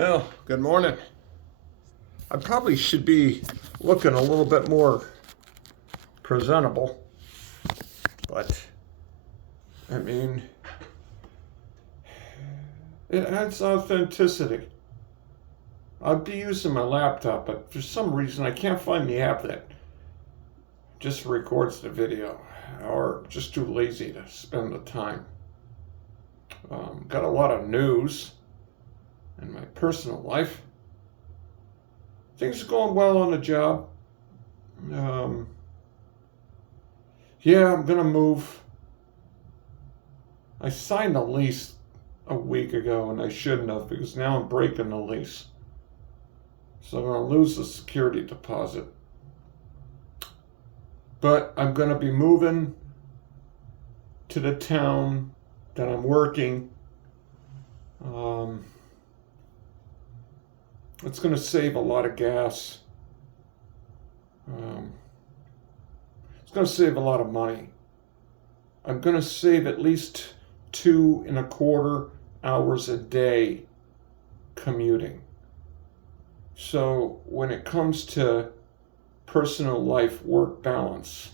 Well, good morning. I probably should be looking a little bit more presentable, but I mean, it adds authenticity. I'd be using my laptop, but for some reason I can't find the app that just records the video, or just too lazy to spend the time. Got a lot of news in my personal life. Things are going well on the job. Um, yeah, I'm gonna move. I signed the lease a week ago and I shouldn't have because now I'm breaking the lease. So I'm going to lose the security deposit. But I'm going to be moving to the town that I'm working. It's going to save a lot of gas. It's going to save a lot of money. I'm going to save at least 2.25 hours a day commuting. So when it comes to personal life work balance,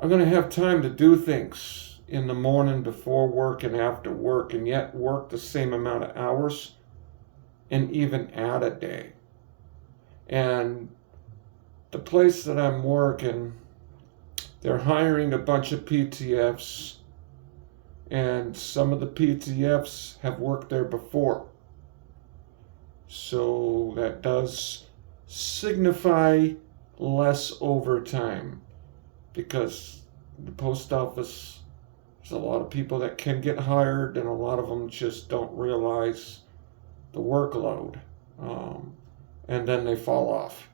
I'm going to have time to do things in the morning before work and after work, and yet work the same amount of hours and even add a day. And the place that I'm working, they're hiring a bunch of PTFs, and some of the PTFs have worked there before. So that does signify less overtime because the post office, there's a lot of people that can get hired and a lot of them just don't realize the workload, and then they fall off,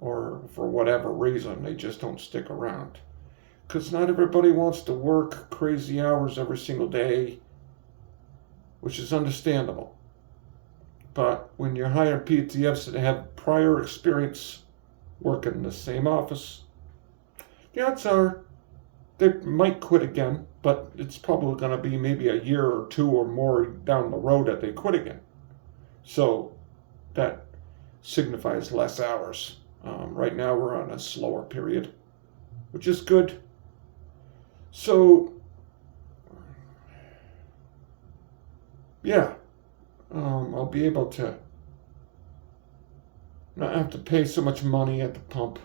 or for whatever reason they just don't stick around because not everybody wants to work crazy hours every single day, which is understandable. But when you're hiring PTFs that have prior experience working in the same office, the odds are they might quit again, but it's probably going to be maybe a year or two or more down the road that they quit again. So that signifies less hours. Right now we're on a slower period, which is good. So, yeah, I'll be able to not have to pay so much money at the pump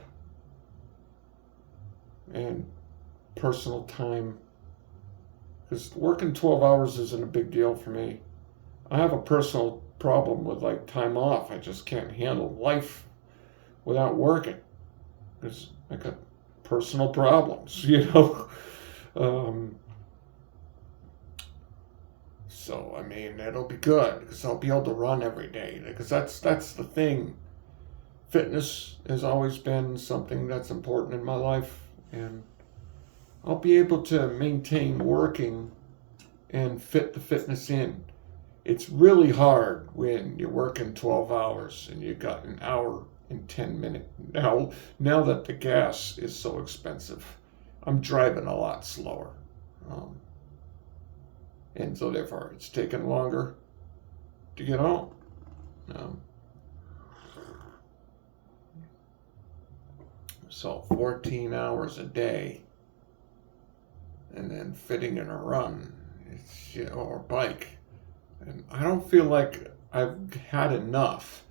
and personal time. Because working 12 hours isn't a big deal for me. I have a personal problem with like time off. I just can't handle life without working because I got personal problems, Um, so I mean, it'll be good because I'll be able to run every day. Because that's the thing. Fitness has always been something that's important in my life, and I'll be able to maintain working and fit the fitness in. It's really hard when you're working 12 hours and you got an hour and 10 minutes. Now that the gas is so expensive, I'm driving a lot slower. Um, and so therefore it's taking longer to get home. Um, so 14 hours a day and then fitting in a run or a bike. And I don't feel like I've had enough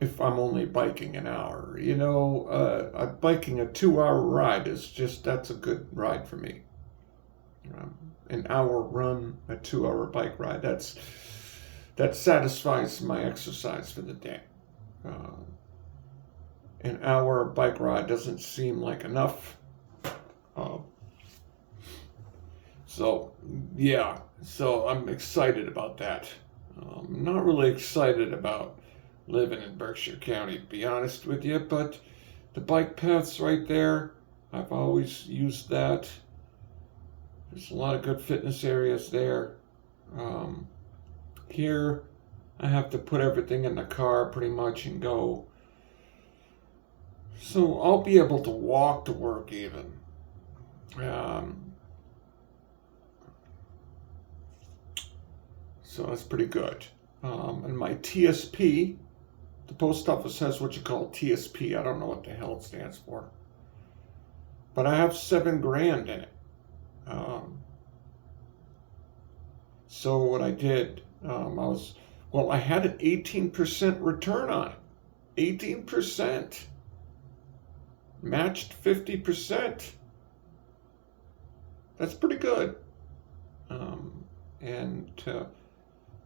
if I'm only biking an hour. Biking a 2 hour ride that's a good ride for me. An hour run, a 2 hour bike ride, that satisfies my exercise for the day. Uh, an hour bike ride doesn't seem like enough. Uh, so, yeah, so I'm excited about that. I'm not really excited about living in Berkshire County, to be honest with you, but the bike path's right there. I've always used that. There's a lot of good fitness areas there. Um, Here, I have to put everything in the car pretty much and go. So I'll be able to walk to work even. Um, So that's pretty good. And my TSP, the post office has what you call TSP. I don't know what the hell it stands for. But I have $7,000 in it. So what I did, I had an 18% return on it. 18%. Matched 50%. That's pretty good. And to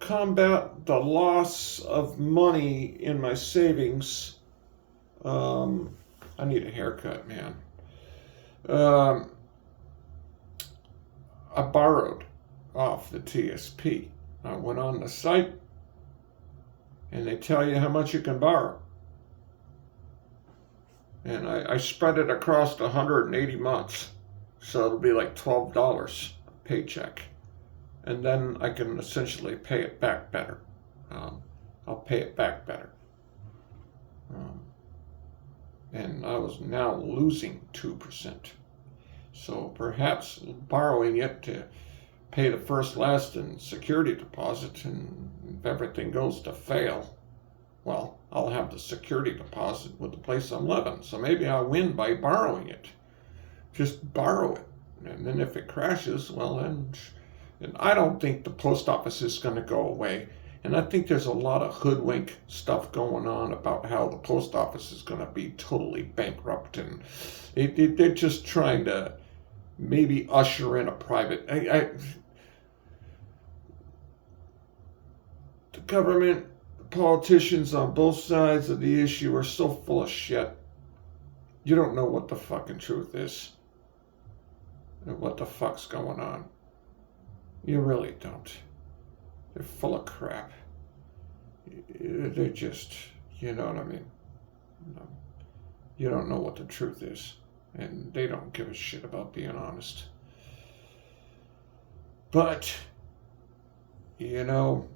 combat the loss of money in my savings, I need a haircut, man. I borrowed off the TSP. I went on the site and they tell you how much you can borrow. And I spread it across 180 months. So it'll be like $12 a paycheck. And then I can essentially pay it back better. I'll pay it back better. And I was now losing 2%. So perhaps borrowing it to pay the first, last, and security deposit, and if everything goes to fail, well, I'll have the security deposit with the place I'm living. So maybe I'll win by borrowing it. Just borrow it. And then if it crashes, well, then, and I don't think the post office is going to go away. And I think there's a lot of hoodwink stuff going on about how the post office is going to be totally bankrupt. And they're just trying to maybe usher in a private. The government, the politicians on both sides of the issue are so full of shit. You don't know what the fucking truth is. And what the fuck's going on. You really don't. They're full of crap. They're just, you know what I mean? You don't know what the truth is. And they don't give a shit about being honest. But, you know,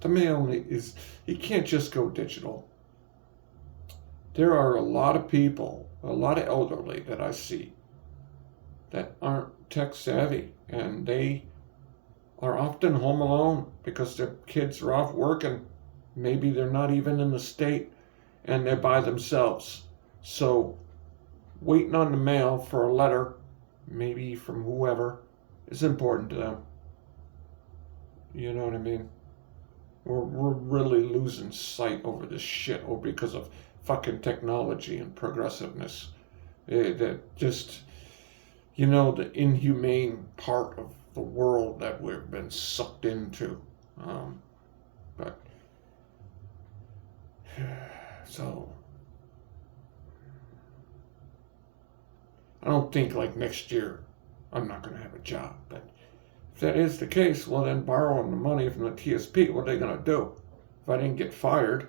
the mail is, you can't just go digital. There are a lot of people, a lot of elderly that I see that aren't tech savvy, and they are often home alone because their kids are off working. Maybe they're not even in the state and they're by themselves. So waiting on the mail for a letter, maybe from whoever, is important to them. You know what I mean? We're really losing sight over this shit because of fucking technology and progressiveness. That just, you know, the inhumane part of the world that we've been sucked into. But so I don't think like next year I'm not going to have a job. But if that is the case, well then borrowing the money from the TSP, what are they going to do? If I didn't get fired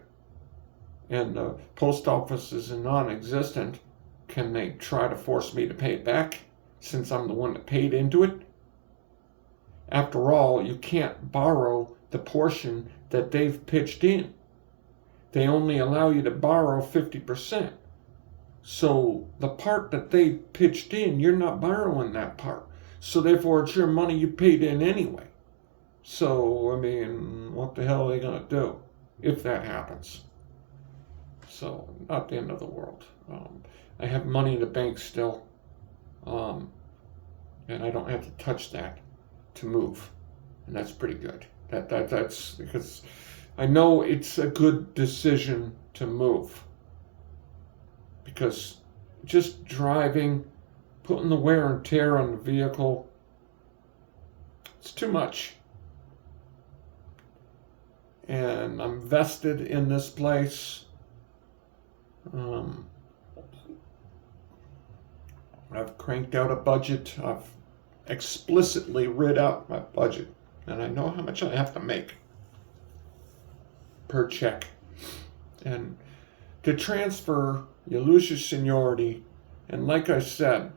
and the post office is non-existent, can they try to force me to pay it back since I'm the one that paid into it? After all, you can't borrow the portion that they've pitched in. They only allow you to borrow 50%. So the part that they pitched in, you're not borrowing that part. So therefore, it's your money you paid in anyway. So, I mean, what the hell are they going to do if that happens? So, not the end of the world. I have money in the bank still. And I don't have to touch that to move. And that's pretty good. That's because I know it's a good decision to move. Because just driving, putting the wear and tear on the vehicle, it's too much. And I'm vested in this place. I've cranked out a budget. I've explicitly read out my budget. And I know how much I have to make per check. And to transfer, you lose your seniority. And like I said,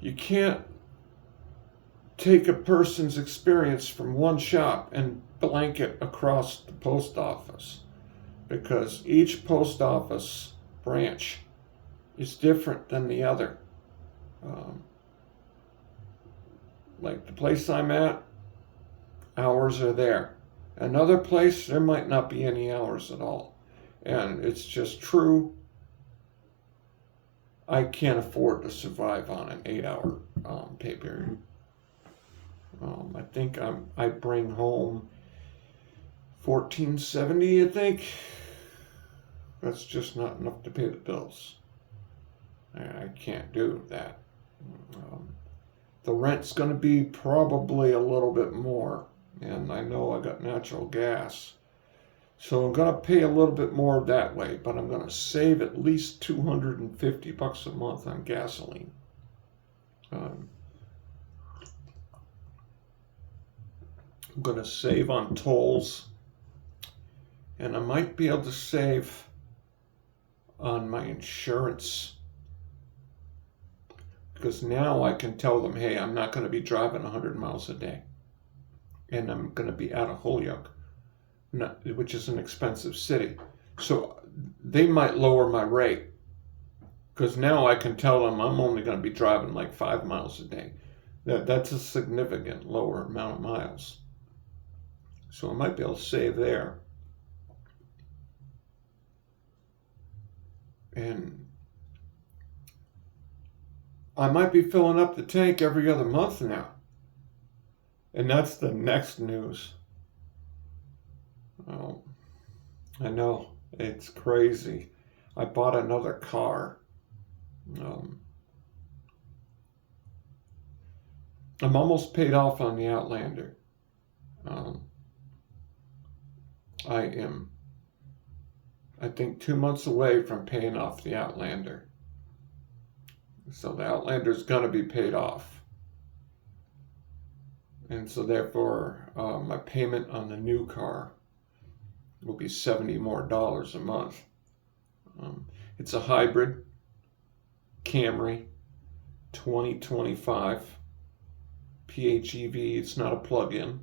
you can't take a person's experience from one shop and blanket across the post office, because each post office branch is different than the other. Like the place I'm at, hours are there. Another place, there might not be any hours at all. And it's just true. I can't afford to survive on an 8-hour pay period. I think I bring home 1470. I think that's just not enough to pay the bills. I can't do that. The rent's going to be probably a little bit more, and I know I got natural gas, so I'm going to pay a little bit more that way, but I'm going to save at least $250 a month on gasoline. I'm going to save on tolls, and I might be able to save on my insurance, because now I can tell them, hey, I'm not going to be driving 100 miles a day, and I'm going to be out of Holyoke, which is an expensive city. So they might lower my rate, because now I can tell them I'm only going to be driving like 5 miles a day. That's a significant lower amount of miles. So I might be able to save there. And I might be filling up the tank every other month now. And that's the next news. Oh, I know, it's crazy. I bought another car. I'm almost paid off on the Outlander. I am, I think, 2 months away from paying off the Outlander. So the Outlander's going to be paid off. And so therefore, my payment on the new car will be $70 more a month. It's a hybrid Camry 2025 PHEV. It's not a plug-in.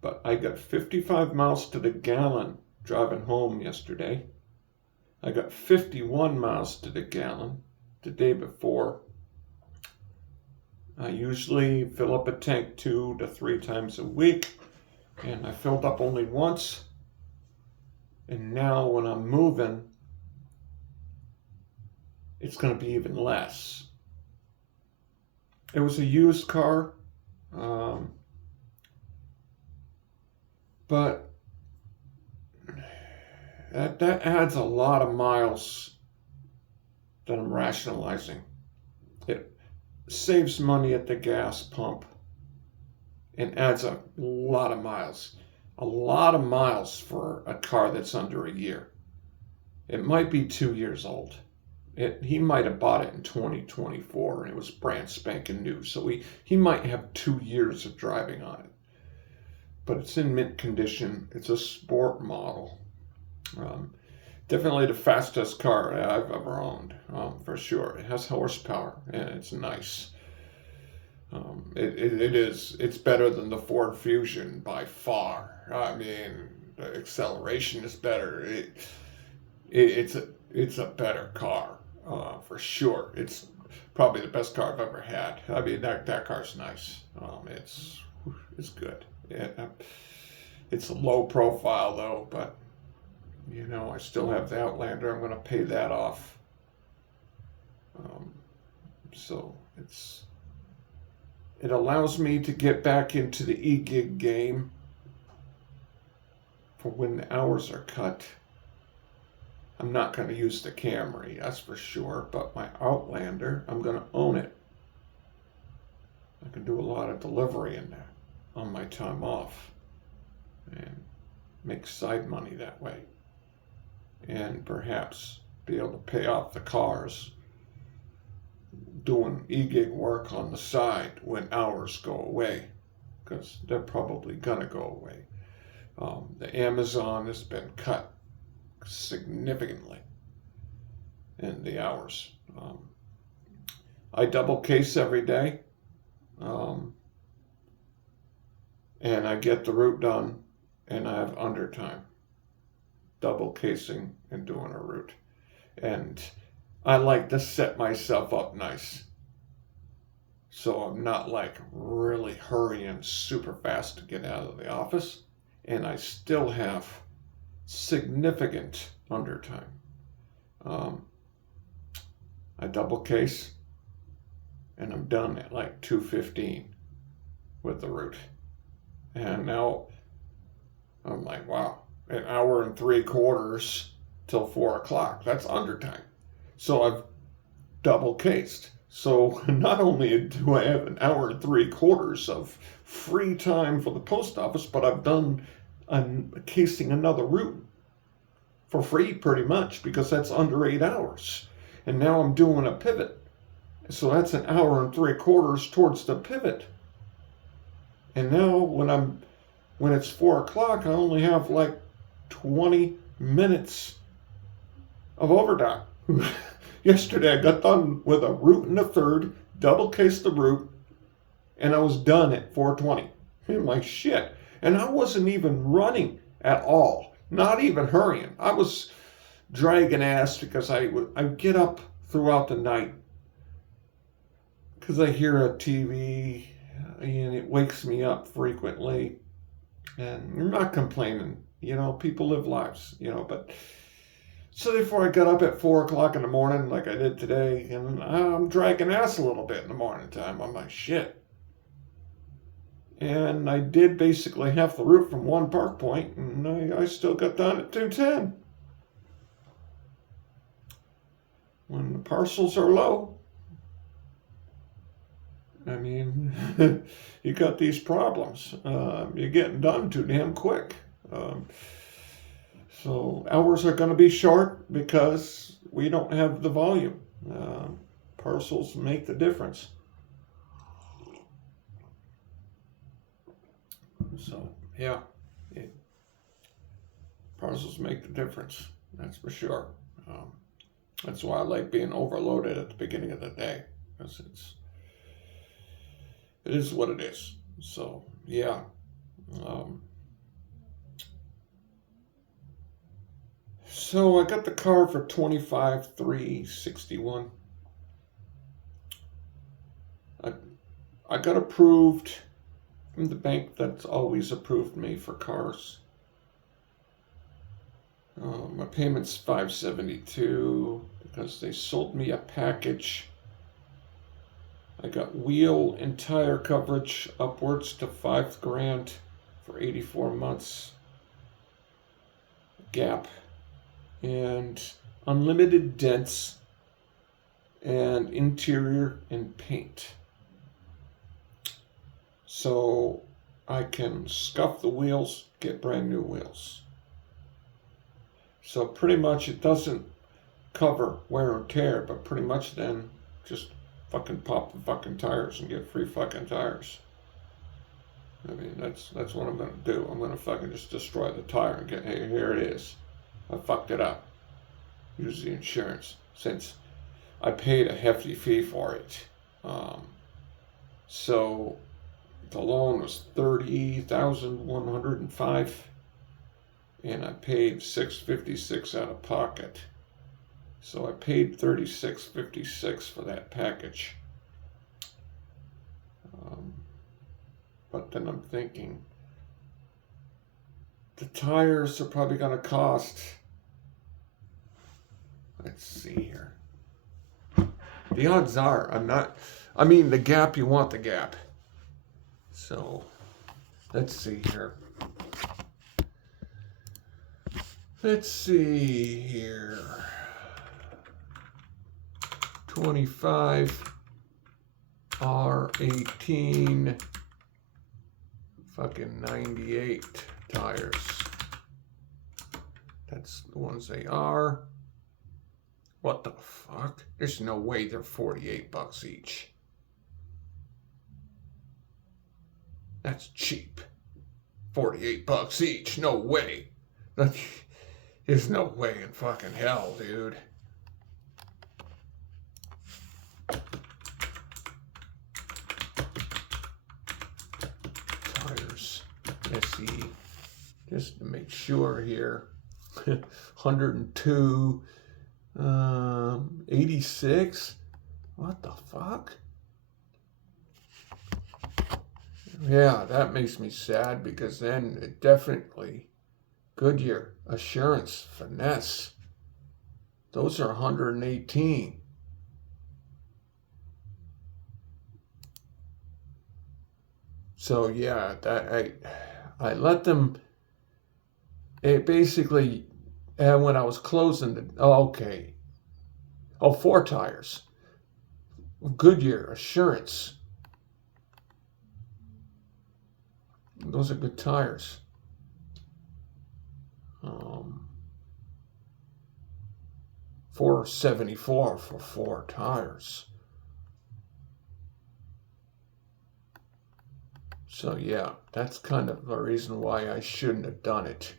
But I got 55 miles to the gallon driving home yesterday. I got 51 miles to the gallon the day before. I usually fill up a tank 2 to 3 times a week, and I filled up only once. And now when I'm moving, it's going to be even less. It was a used car, but that adds a lot of miles that I'm rationalizing. It saves money at the gas pump and adds a lot of miles. A lot of miles for a car that's under a year. It might be 2 years old. He might have bought it in 2024 and it was brand spanking new. So he might have 2 years of driving on it. But it's in mint condition. It's a sport model. Definitely the fastest car I've ever owned, for sure. It has horsepower and it's nice. It's better than the Ford Fusion by far. I mean, the acceleration is better. It's a better car, for sure. It's probably the best car I've ever had. I mean, that car's nice. It's good. It's a low profile though, but I still have the Outlander. I'm going to pay that off. So it allows me to get back into the e-gig game for when the hours are cut. I'm not going to use the Camry, that's for sure, but my Outlander, I'm going to own it. I can do a lot of delivery in there on my time off and make side money that way. And perhaps be able to pay off the cars doing e-gig work on the side when hours go away, because they're probably gonna go away. The Amazon has been cut significantly in the hours. I double case every day, and I get the route done, and I have undertime, double casing and doing a route. And I like to set myself up nice. So I'm not like really hurrying super fast to get out of the office. And I still have significant undertime. Um, I double case and I'm done at like 2:15 with the route. And now I'm like, wow, an hour and 3/4 till 4 o'clock. That's undertime. So I've double cased. So not only do I have an hour and 3/4 of free time for the post office, but I'm casing another route for free pretty much because that's under 8 hours. And now I'm doing a pivot. So that's an hour and 3/4 towards the pivot. And now when it's 4 o'clock, I only have like 20 minutes of overtime. Yesterday I got done with a route and a third, double cased the route, and I was done at 4:20. I'm like, shit. And I wasn't even running at all, not even hurrying. I was dragging ass because I get up throughout the night because I hear a TV and it wakes me up frequently. And I'm not complaining, people live lives, but so therefore I got up at 4 o'clock in the morning like I did today, and I'm dragging ass a little bit in the morning time. I'm like, shit. And I did basically half the route from one park point, and I still got done at 2:10. When the parcels are low, I mean, you got these problems. You're getting done too damn quick. So hours are going to be short because we don't have the volume. Parcels make the difference. So yeah, parcels make the difference. That's for sure. That's why I like being overloaded at the beginning of the day, because it is what it is. So yeah. So I got the car for $25,361. I got approved from the bank that's always approved me for cars. My payment's $572 because they sold me a package. I got wheel and tire coverage upwards to $5,000 for 84 months. Gap. And unlimited dents and interior and paint. So I can scuff the wheels, get brand new wheels. So pretty much it doesn't cover wear and tear, but pretty much then just fucking pop the fucking tires and get free fucking tires. I mean, that's what I'm gonna do. I'm gonna fucking just destroy the tire and get, hey, here it is. I fucked it up. Use the insurance since I paid a hefty fee for it. So the loan was $30,105, and I paid $656 out of pocket. So I paid $36.56 for that package. But then I'm thinking the tires are probably going to cost. Let's see here. The odds are the gap, you want the gap. So, let's see here. Let's see here. 25 R18 fucking 98 tires. That's the ones they are. What the fuck? There's no way they're $48 each. That's cheap. $48 each. No way. There's no way in fucking hell, dude. Tires. Let's see. Just to make sure here. 102. 86. What the fuck? Yeah, that makes me sad because then it definitely Goodyear, Assurance, Finesse. Those are 118. So yeah, that I let them. It basically, when I was closing the. Oh, okay. Oh, 4 tires. Goodyear, Assurance. Those are good tires. Um, 474 for 4 tires. So yeah, that's kind of the reason why I shouldn't have done it.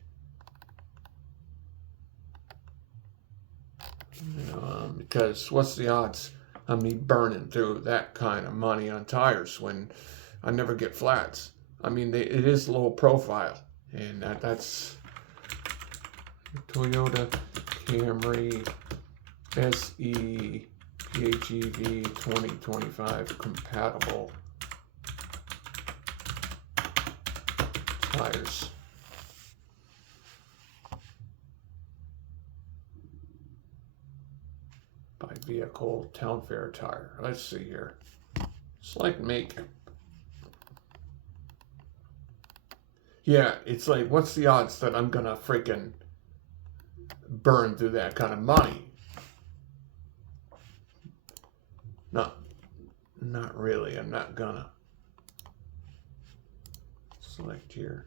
Because what's the odds of me burning through that kind of money on tires when I never get flats? I mean, it is low profile, and that's Toyota Camry SE PHEV 2025 compatible tires. By vehicle, Town Fair tire. Let's see here. Select make. Yeah, it's like, what's the odds that I'm gonna freaking burn through that kind of money? Not really. I'm not gonna. Select here.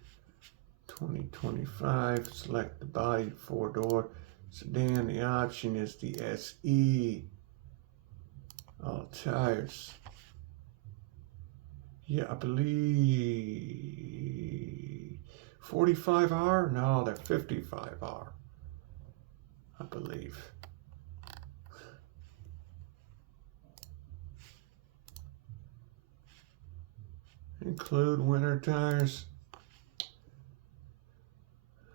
2025. Select the body, 4-door sedan. The option is the SE. All tires. Yeah, I believe 45R? No, they're 55R. I believe. Include winter tires.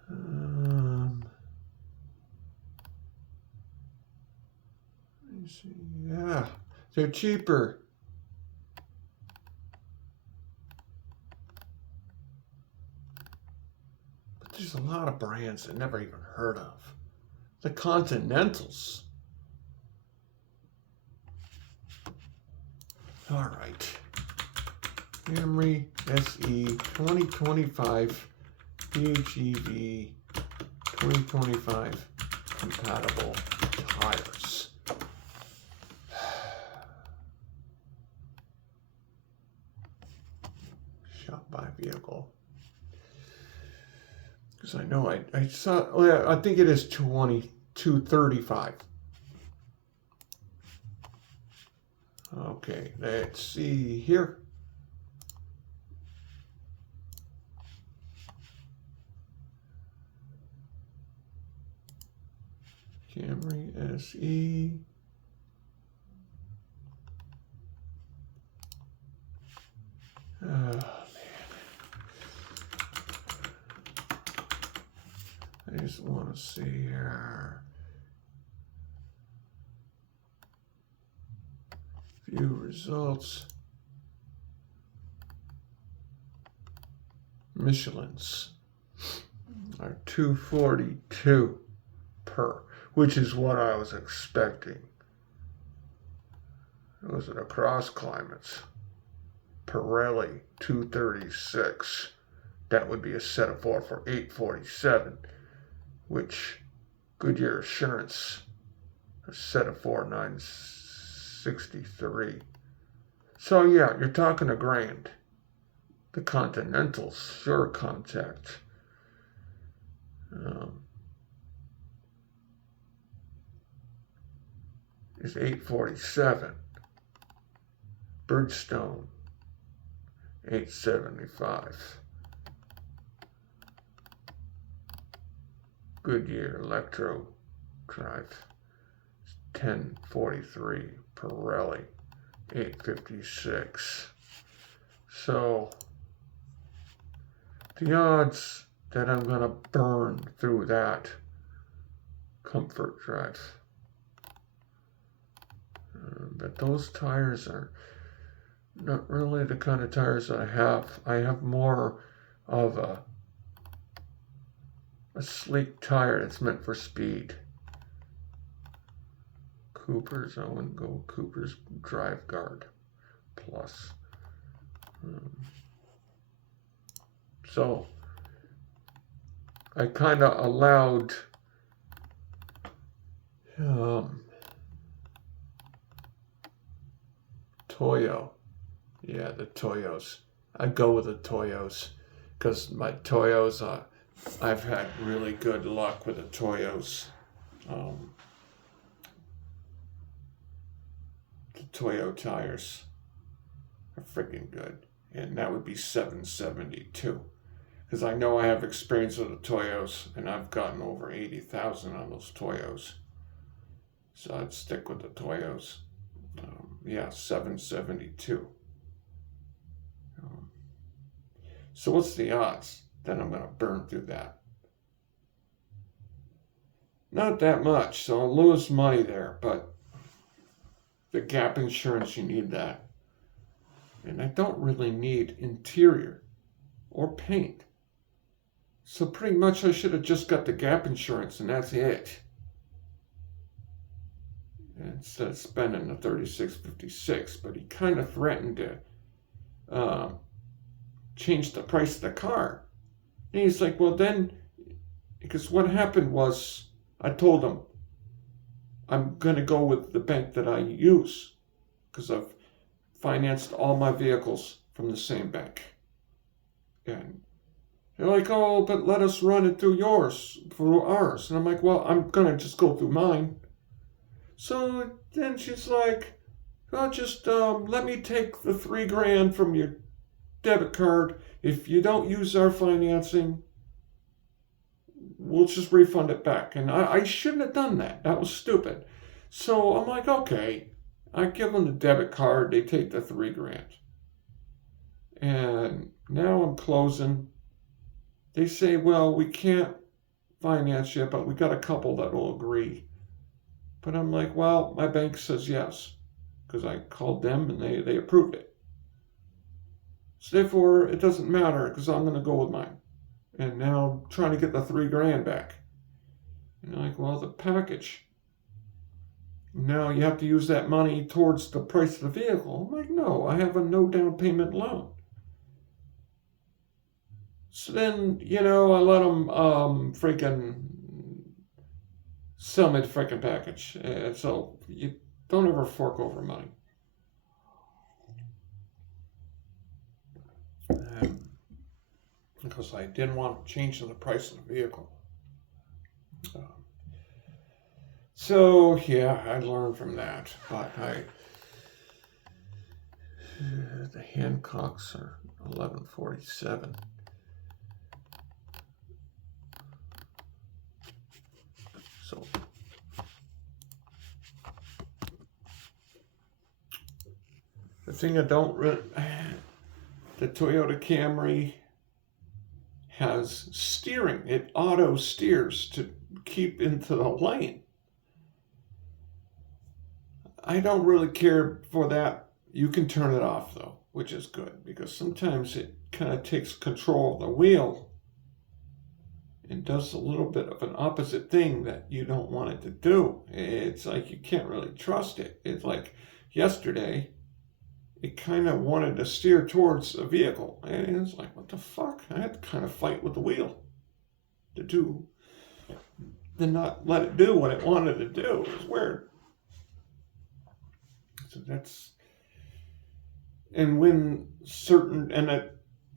Let me see. Yeah, they're cheaper. But there's a lot of brands I never even heard of. The Continentals. All right. Camry SE 2025 PHEV 2025 compatible tires. Shop by vehicle. Because I know I saw, oh yeah, I think it is 235. Okay, let's see here. Camry SE. Oh, man. I just want to see here. View results. Michelin's are 242 per, which is what I was expecting. Was it across climates? Pirelli 236. That would be a set of 4 for 847, which Goodyear Assurance, a set of 4 963. So yeah, you're talking $1,000. The Continental Sure Contact. Is 847. Bridgestone 875. Goodyear Electro Drive 1043. Pirelli 856. So the odds that I'm gonna burn through that Comfort Drive. But those tires are not really the kind of tires that I have. I have more of a sleek tire that's meant for speed. Cooper's, I wouldn't go Cooper's Drive Guard Plus. So I kind of allowed Toyo. Yeah, the Toyos. I go with the Toyos because my Toyos, I've had really good luck with the Toyos. The Toyo tires are freaking good. And that would be 772. Because I know I have experience with the Toyos, and I've gotten over 80,000 on those Toyos. So I'd stick with the Toyos. Yeah, 772. So what's the odds that I'm going to burn through that? Not that much, so I'll lose money there, but the gap insurance, you need that. And I don't really need interior or paint. So pretty much I should have just got the gap insurance and that's it. Instead of spending the $36.56, but he kind of threatened to change the price of the car. And he's like, well then, because what happened was, I told him, I'm going to go with the bank that I use, because I've financed all my vehicles from the same bank. And they're like, oh, but let us run it through ours. And I'm like, well, I'm going to just go through mine. So then she's like, well, just let me take the $3,000 from your debit card. If you don't use our financing, we'll just refund it back. And I shouldn't have done that. That was stupid. So I'm like, okay. I give them the debit card. They take the $3,000. And now I'm closing. They say, well, we can't finance you, but we got a couple that will agree. But I'm like, well, my bank says yes, because I called them and they approved it. So therefore, it doesn't matter, because I'm going to go with mine. And now I'm trying to get the $3,000 back. And they're like, well, the package. Now you have to use that money towards the price of the vehicle. I'm like, no, I have a no down payment loan. So then, I let them freaking sell me the freaking package. So you don't ever fork over money. Because I didn't want to change the price of the vehicle. So yeah, I learned from that. But the Hancocks are 1147. So the thing I don't really, the Toyota Camry has steering. It auto steers to keep into the lane. I don't really care for that. You can turn it off though, which is good, because sometimes it kind of takes control of the wheel and does a little bit of an opposite thing that you don't want it to do. It's like you can't really trust it. It's like yesterday, it kind of wanted to steer towards a vehicle. And it's like, what the fuck? I had to kind of fight with the wheel to not let it do what it wanted to do. It was weird. So that's, and when certain, and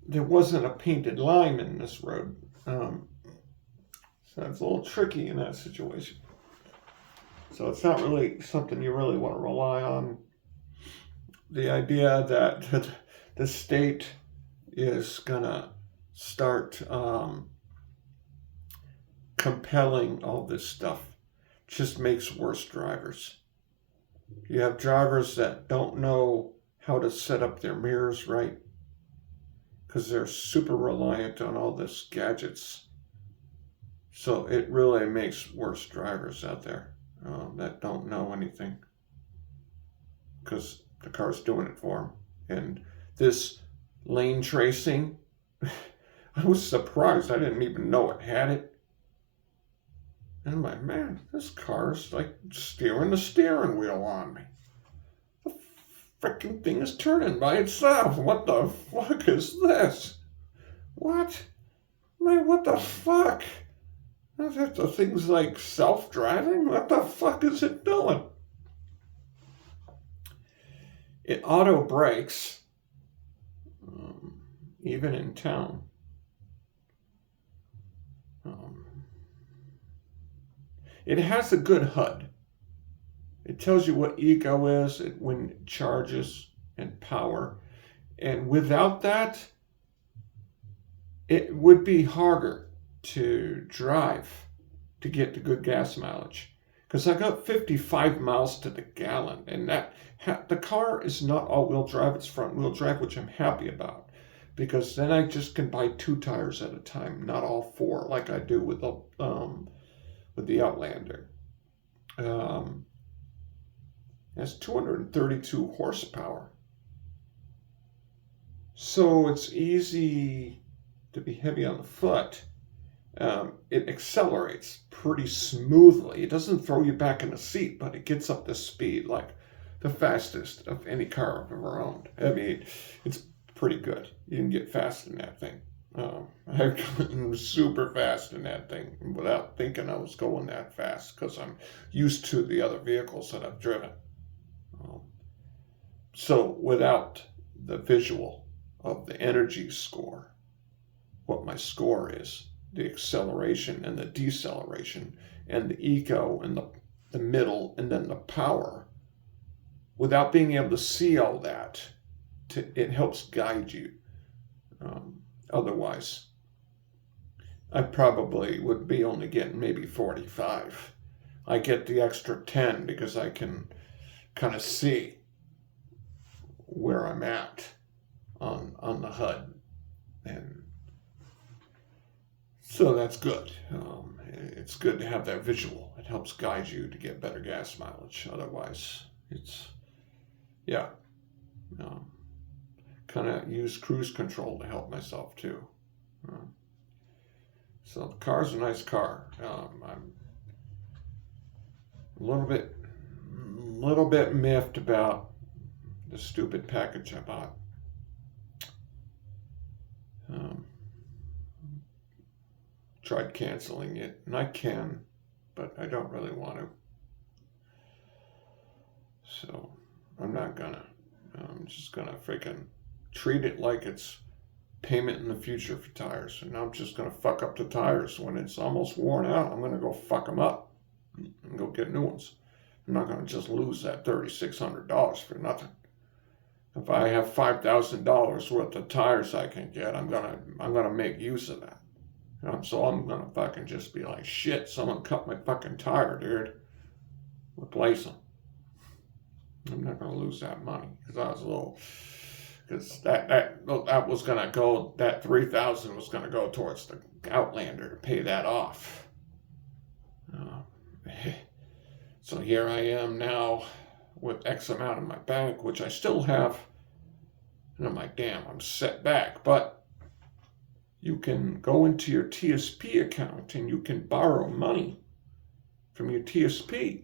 there wasn't a painted line in this road. So it's a little tricky in that situation. So it's not really something you really want to rely on. The idea that the state is going to start compelling all this stuff just makes worse drivers. You have drivers that don't know how to set up their mirrors right because they're super reliant on all this gadgets. So it really makes worse drivers out there that don't know anything because the car's doing it for them. And this lane tracing, I was surprised. I didn't even know it had it. And I'm like, man, this car's like steering the steering wheel on me. The freaking thing is turning by itself. What the fuck is this? What? Man, what the fuck? The thing's like self-driving? What the fuck is it doing? It auto brakes, even in town. It has a good HUD. It tells you what eco is when it charges and power. And without that, it would be harder to drive to get the good gas mileage. Because I got 55 miles to the gallon, and the car is not all-wheel drive, it's front-wheel drive, which I'm happy about. Because then I just can buy 2 tires at a time, not all 4, like I do with the Outlander. It has 232 horsepower. So it's easy to be heavy on the foot. It accelerates pretty smoothly. It doesn't throw you back in the seat, but it gets up to speed like the fastest of any car I've ever owned. I mean, it's pretty good. You can get fast in that thing. I've gotten super fast in that thing without thinking I was going that fast because I'm used to the other vehicles that I've driven. So without the visual of the energy score, what my score is, the acceleration and the deceleration and the eco and the middle and then the power, without being able to see all that, it helps guide you. Otherwise, I probably would be only getting maybe 45. I get the extra 10 because I can kind of see where I'm at on the HUD. And so that's good. It's good to have that visual. It helps guide you to get better gas mileage. Otherwise, kind of use cruise control to help myself too. So the car's a nice car. I'm a little bit miffed about the stupid package I bought. Tried canceling it, and I can, but I don't really want to. So I'm not gonna. I'm just gonna freaking treat it like it's payment in the future for tires. And I'm just gonna fuck up the tires when it's almost worn out. I'm gonna go fuck them up and go get new ones. I'm not gonna just lose that $3,600 for nothing. If I have $5,000 worth of tires I can get, I'm gonna make use of that. So I'm gonna fucking just be like, shit, someone cut my fucking tire, dude. Replace them. I'm not gonna lose that money because that was gonna go, that $3,000 was gonna go towards the Outlander to pay that off. So here I am now with X amount in my bank, which I still have, and I'm like, damn, I'm set back. But you can go into your TSP account and you can borrow money from your TSP.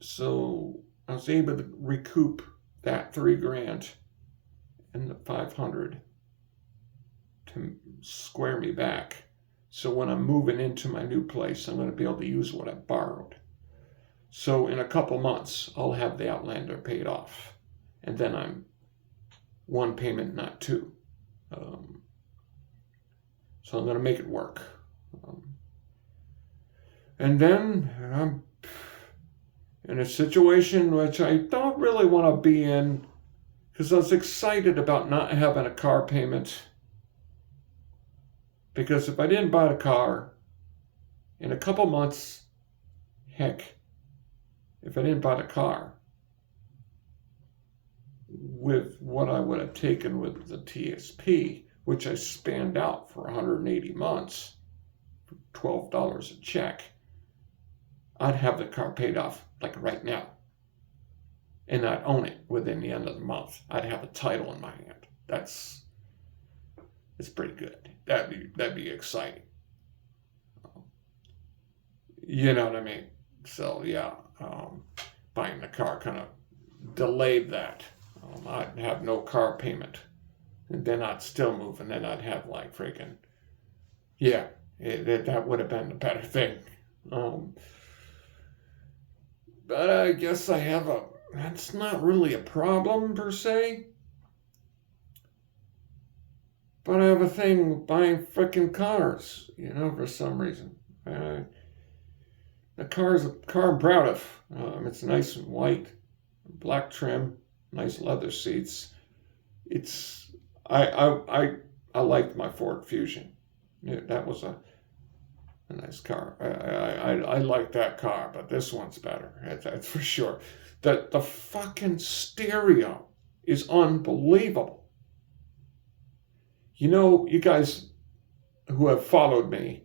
So I was able to recoup that $3,000 and the 500 to square me back. So when I'm moving into my new place, I'm going to be able to use what I borrowed. So in a couple months, I'll have the Outlander paid off. And then I'm one payment, not two. So I'm going to make it work. And then I'm in a situation which I don't really want to be in because I was excited about not having a car payment. Because if I didn't buy the car, in a couple months, heck, if I didn't buy the car, with what I would have taken with the TSP, which I spanned out for 180 months, for $12 a check, I'd have the car paid off like right now. and I'd own it within the end of the month. I'd have a title in my hand. It's pretty good. That'd be exciting. You know what I mean? So yeah, buying the car kind of delayed that. I'd have no car payment, and then I'd still move, and then I'd have like freaking yeah. That would have been the better thing. Um, but I guess I have a. That's not really a problem per se. But I have a thing with buying freaking cars, for some reason. The car is a car I'm proud of. It's nice and white, black trim, nice leather seats. It's I liked my Ford Fusion. Yeah, that was a nice car. I like that car, but this one's better. That's for sure. The fucking stereo is unbelievable. You guys who have followed me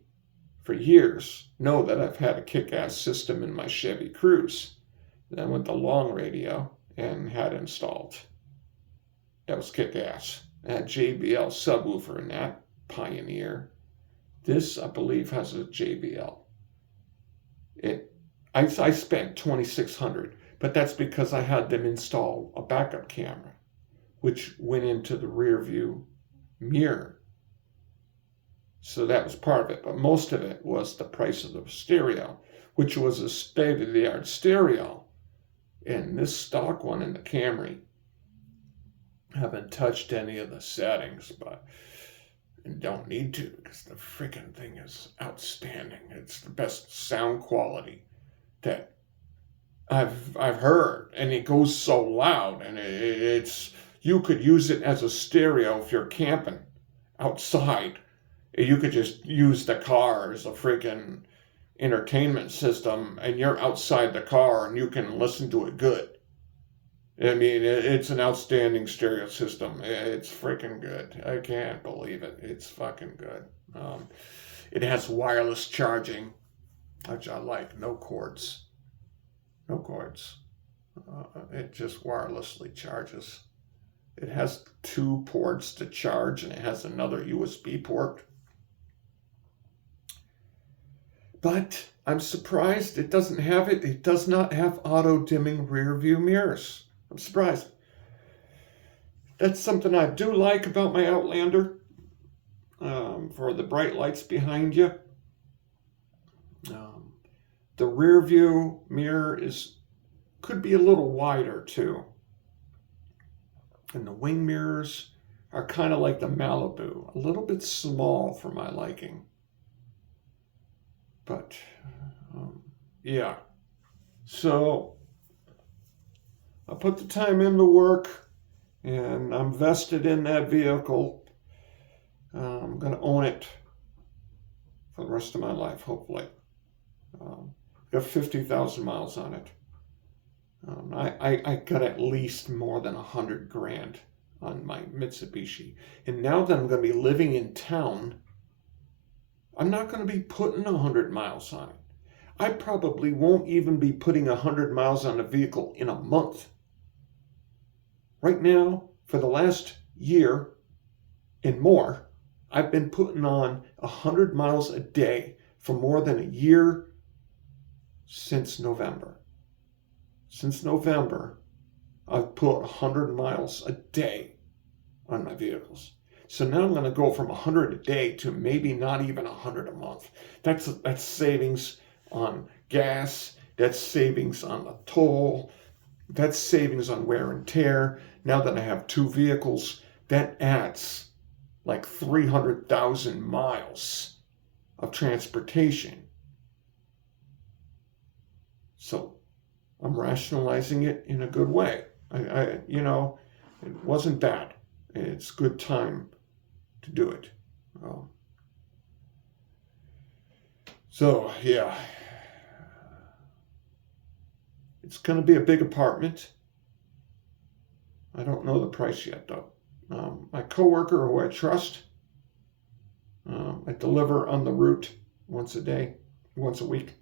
for years know that I've had a kick-ass system in my Chevy Cruze. Then went the long radio and had installed. That was kick-ass. I had JBL subwoofer in that Pioneer. This, I believe, has a JBL. I spent $2,600, but that's because I had them install a backup camera, which went into the rear view mirror. So that was part of it, but most of it was the price of the stereo, which was a state-of-the-art stereo. And this stock one in the Camry, I haven't touched any of the settings, but don't need to because the freaking thing is outstanding. It's the best sound quality that I've heard, and it goes so loud, and it's you could use it as a stereo if you're camping outside. You could just use the car as a freaking entertainment system, and you're outside the car and you can listen to it good. I mean, it's an outstanding stereo system. It's freaking good. I can't believe it. It's fucking good. It has wireless charging, which I like. No cords. No cords. It just wirelessly charges. It has 2 ports to charge, and it has another USB port. But I'm surprised it doesn't have it. It does not have auto-dimming rear view mirrors. I'm surprised. That's something I do like about my Outlander. For the bright lights behind you. The rear view mirror could be a little wider too. And the wing mirrors are kind of like the Malibu, a little bit small for my liking. But yeah, so I put the time into work, and I'm vested in that vehicle. I'm going to own it for the rest of my life, hopefully. Got 50,000 miles on it. I got at least more than $100,000 on my Mitsubishi. And now that I'm going to be living in town, I'm not going to be putting 100 miles on it. I probably won't even be putting 100 miles on a vehicle in a month. Right now, for the last year and more, I've been putting on 100 miles a day for more than a year since November. Since November, I've put 100 miles a day on my vehicles. So now I'm going to go from 100 a day to maybe not even 100 a month. That's savings on gas. That's savings on the toll. That's savings on wear and tear. Now that I have 2 vehicles, that adds like 300,000 miles of transportation. So I'm rationalizing it in a good way. It wasn't bad. It's good time to do it. So yeah, it's going to be a big apartment. I don't know the price yet though. My coworker who I trust, I deliver on the route once a week.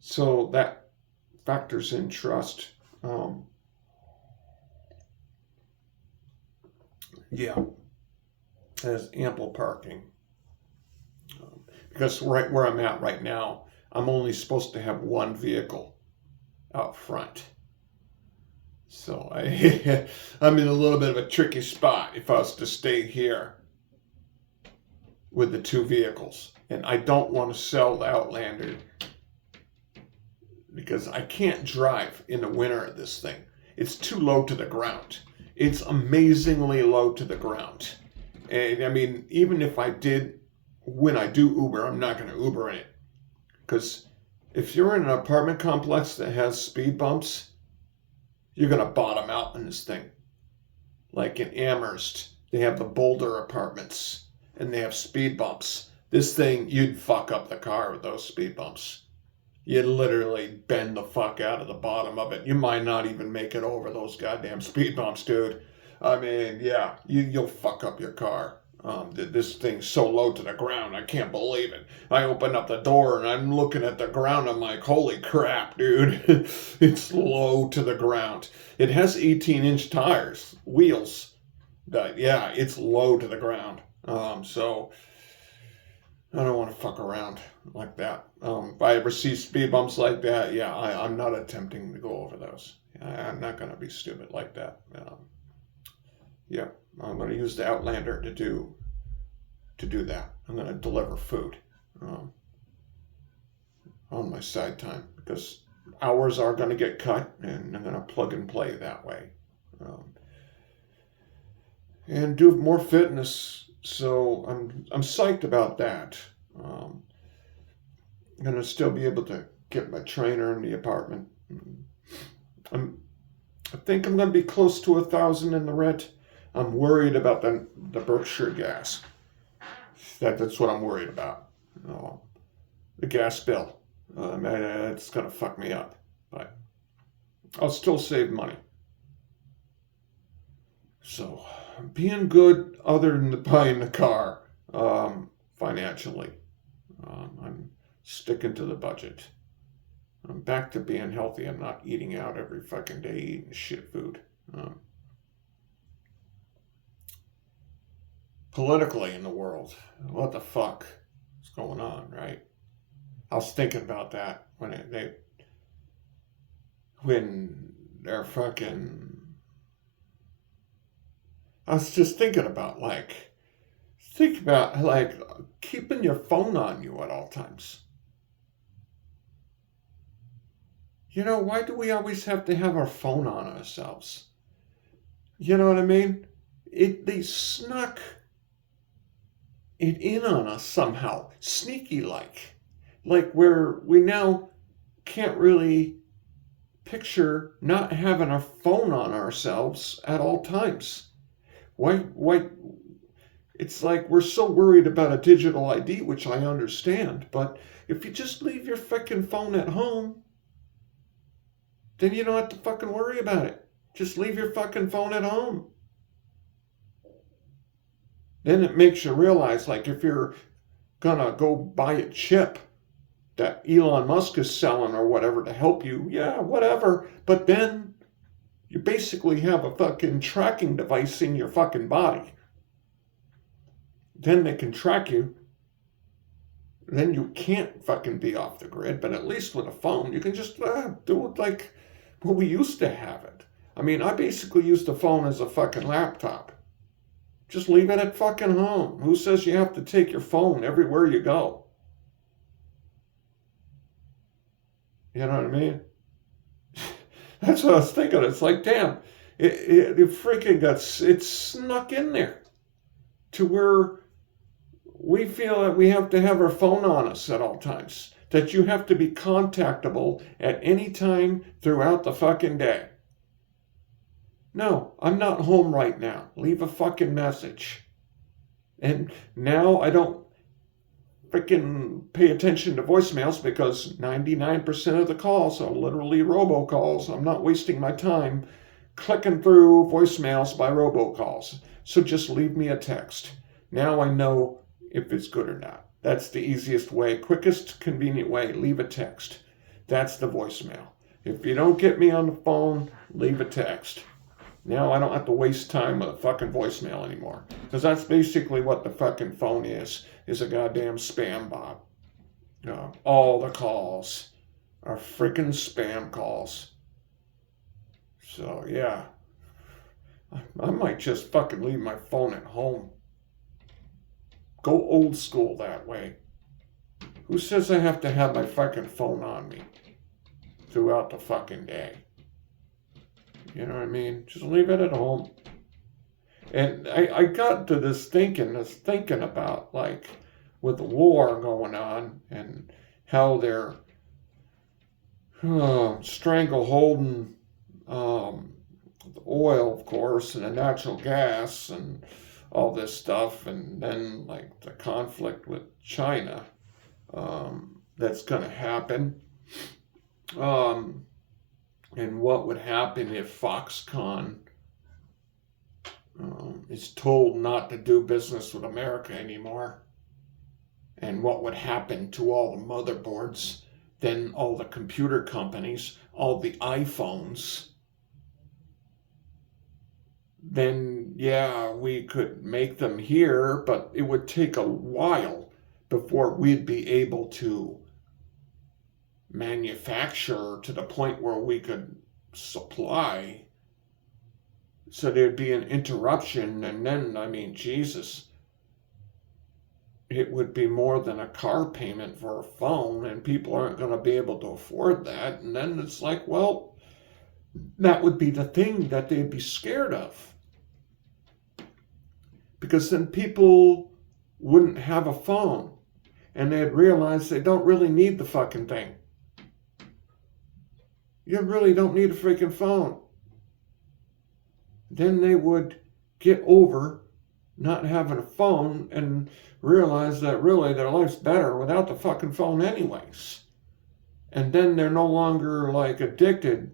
So that factors in trust. Yeah, there's ample parking. Because right where I'm at right now, I'm only supposed to have one vehicle out front. So I'm in a little bit of a tricky spot if I was to stay here with the two vehicles. And I don't want to sell the Outlander because I can't drive in the winter of this thing. It's too low to the ground. It's amazingly low to the ground. And I mean, even if I did, when I do Uber, I'm not going to Uber in it. Because if you're in an apartment complex that has speed bumps, you're going to bottom out in this thing. Like in Amherst, they have the Boulder apartments and they have speed bumps. This thing, you'd fuck up the car with those speed bumps. You'd literally bend the fuck out of the bottom of it. You might not even make it over those goddamn speed bumps, dude. I mean, yeah, you'll fuck up your car. This thing's so low to the ground, I can't believe it. I open up the door and I'm looking at the ground. I'm like, holy crap, dude. It's low to the ground. It has 18-inch tires, wheels. But yeah, it's low to the ground. So I don't want to fuck around like that. If I ever see speed bumps like that, yeah, I'm not attempting to go over those. I'm not going to be stupid like that. Yeah, I'm going to use the Outlander to do that. I'm going to deliver food on my side time because hours are going to get cut, and I'm going to plug and play that way. And do more fitness. So I'm psyched about that. I'm going to still be able to get my trainer in the apartment. I think I'm going to be close to 1,000 in the rent. I'm worried about the Berkshire gas. That's what I'm worried about. The gas bill. It's going to fuck me up. But I'll still save money. So, being good other than buying the car financially. I'm sticking to the budget. I'm back to being healthy. I'm not eating out every fucking day, eating shit food. Politically in the world, what the fuck is going on, right? I was thinking about that when they're fucking. I was just thinking about keeping your phone on you at all times. You know, why do we always have to have our phone on ourselves? You know what I mean? They snuck it in on us somehow, sneaky like where we now can't really picture not having our phone on ourselves at all times. Why? It's like we're so worried about a digital ID, which I understand, but if you just leave your fucking phone at home, then you don't have to fucking worry about it. Just leave your fucking phone at home. Then it makes you realize, like, if you're gonna go buy a chip that Elon Musk is selling or whatever to help you, yeah, whatever. But then you basically have a fucking tracking device in your fucking body. Then they can track you. Then you can't fucking be off the grid. But at least with a phone, you can just do it like what we used to have it. I mean, I basically use the phone as a fucking laptop. Just leave it at fucking home. Who says you have to take your phone everywhere you go? You know what I mean? That's what I was thinking. It's like, damn, it freaking it's snuck in there to where we feel that we have to have our phone on us at all times. That you have to be contactable at any time throughout the fucking day. No, I'm not home right now. Leave a fucking message. And now I don't freaking pay attention to voicemails because 99% of the calls are literally robocalls. I'm not wasting my time clicking through voicemails by robocalls. So just leave me a text. Now I know if it's good or not. That's the easiest way, quickest, convenient way. Leave a text. That's the voicemail. If you don't get me on the phone, leave a text. Now I don't have to waste time with a fucking voicemail anymore. Because that's basically what the fucking phone is a goddamn spam bot. All the calls are freaking spam calls. So, yeah. I might just fucking leave my phone at home. Go old school that way. Who says I have to have my fucking phone on me throughout the fucking day? You know what I mean? Just leave it at home. And I got to this thinking about, like, with the war going on and how they're strangleholding the oil, of course, and the natural gas and all this stuff, and then like the conflict with China that's going to happen, and what would happen if Foxconn is told not to do business with America anymore, and what would happen to all the motherboards, then all the computer companies, all the iPhones. Then, yeah, we could make them here, but it would take a while before we'd be able to manufacture to the point where we could supply. So there'd be an interruption, and then, I mean, Jesus, it would be more than a car payment for a phone, and people aren't going to be able to afford that. And then it's like, well, that would be the thing that they'd be scared of. Because then people wouldn't have a phone, and they'd realize they don't really need the fucking thing. You really don't need a freaking phone. Then they would get over not having a phone and realize that really their life's better without the fucking phone anyways. And then they're no longer like addicted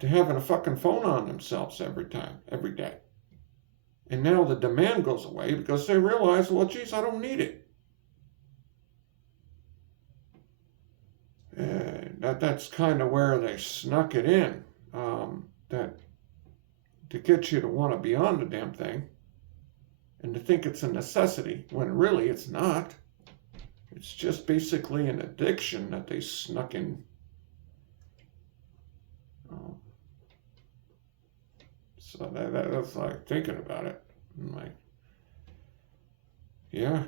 to having a fucking phone on themselves every day. And now the demand goes away because they realize, well, geez, I don't need it. That's kind of where they snuck it in. That to get you to want to be on the damn thing and to think it's a necessity when really it's not. It's just basically an addiction that they snuck in. So that's like thinking about it. I'm like, yeah,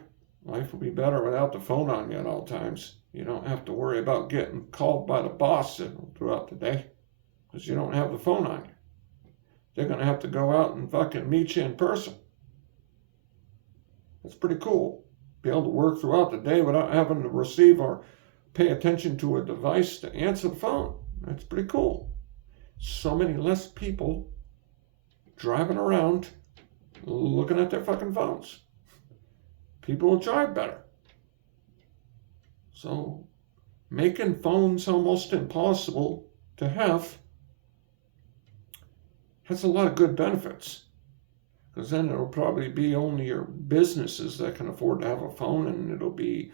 life will be better without the phone on you at all times. You don't have to worry about getting called by the boss throughout the day because you don't have the phone on you. They're going to have to go out and fucking meet you in person. That's pretty cool. Be able to work throughout the day without having to receive or pay attention to a device to answer the phone. That's pretty cool. So many less people driving around looking at their fucking phones. People will drive better. So making phones almost impossible to have has a lot of good benefits. Because then it'll probably be only your businesses that can afford to have a phone, and it'll be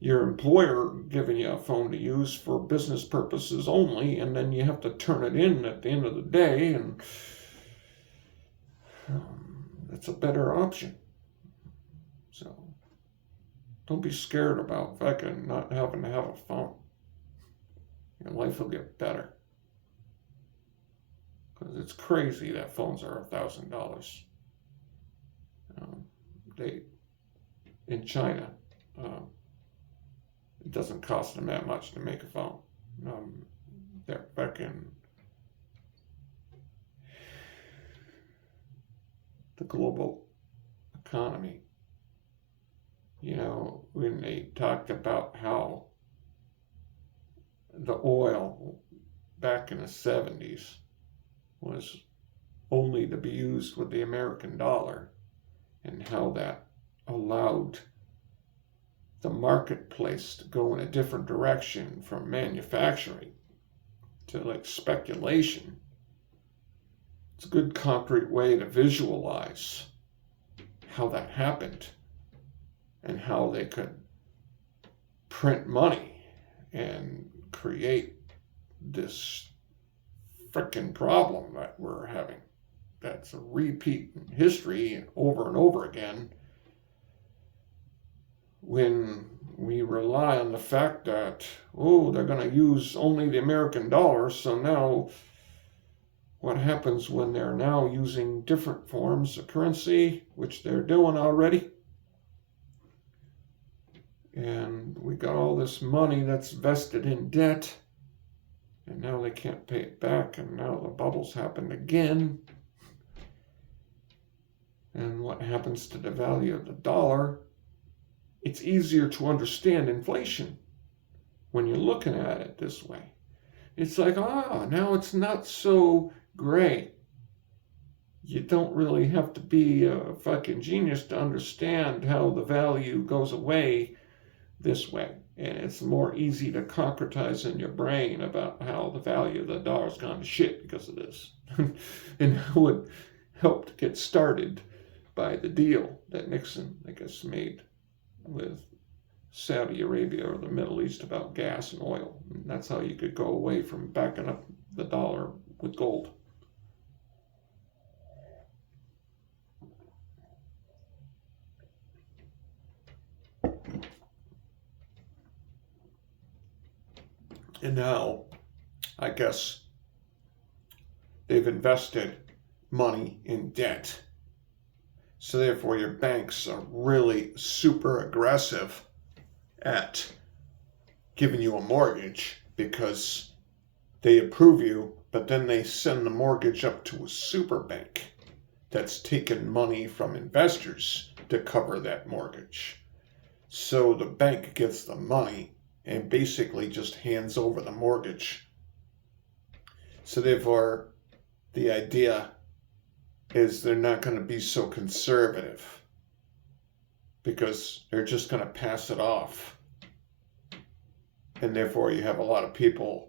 your employer giving you a phone to use for business purposes only, and then you have to turn it in at the end of the day, and that's a better option. So don't be scared about fucking not having to have a phone. Your life will get better. Because it's crazy that phones are $1,000. They in China, it doesn't cost them that much to make a phone. They're fucking the global economy. You know, when they talked about how the oil back in the 70s was only to be used with the American dollar, and how that allowed the marketplace to go in a different direction from manufacturing to like speculation. It's a good concrete way to visualize how that happened and how they could print money and create this frickin' problem that we're having. That's a repeat in history over and over again when we rely on the fact that, oh, they're going to use only the American dollar, so now what happens when they're now using different forms of currency, which they're doing already? And we got all this money that's vested in debt, and now they can't pay it back, and now the bubbles happened again. And what happens to the value of the dollar? It's easier to understand inflation when you're looking at it this way. It's like, now it's not so gray. You don't really have to be a fucking genius to understand how the value goes away this way. And it's more easy to concretize in your brain about how the value of the dollar's gone to shit because of this. And how it helped get started by the deal that Nixon, I guess, made with Saudi Arabia or the Middle East about gas and oil. And that's how you could go away from backing up the dollar with gold. And now, I guess, they've invested money in debt. So therefore, your banks are really super aggressive at giving you a mortgage because they approve you, but then they send the mortgage up to a super bank that's taken money from investors to cover that mortgage. So the bank gets the money and basically just hands over the mortgage. So therefore, the idea is they're not going to be so conservative because they're just going to pass it off. And therefore, you have a lot of people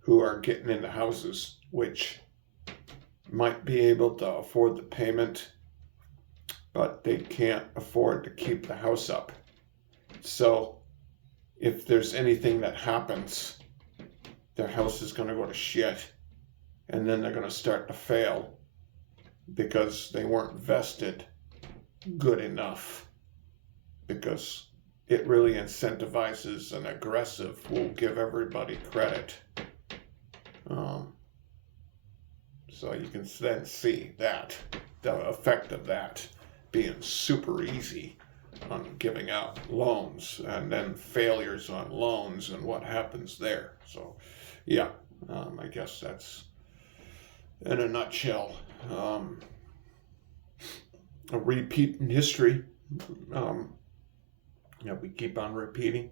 who are getting into houses which might be able to afford the payment, but they can't afford to keep the house up. So if there's anything that happens, their house is going to go to shit, and then they're going to start to fail because they weren't vested good enough, because it really incentivizes an aggressive, will give everybody credit. So you can then see that, the effect of that being super easy on giving out loans, and then failures on loans and what happens there. So yeah, I guess that's in a nutshell a repeat in history. We keep on repeating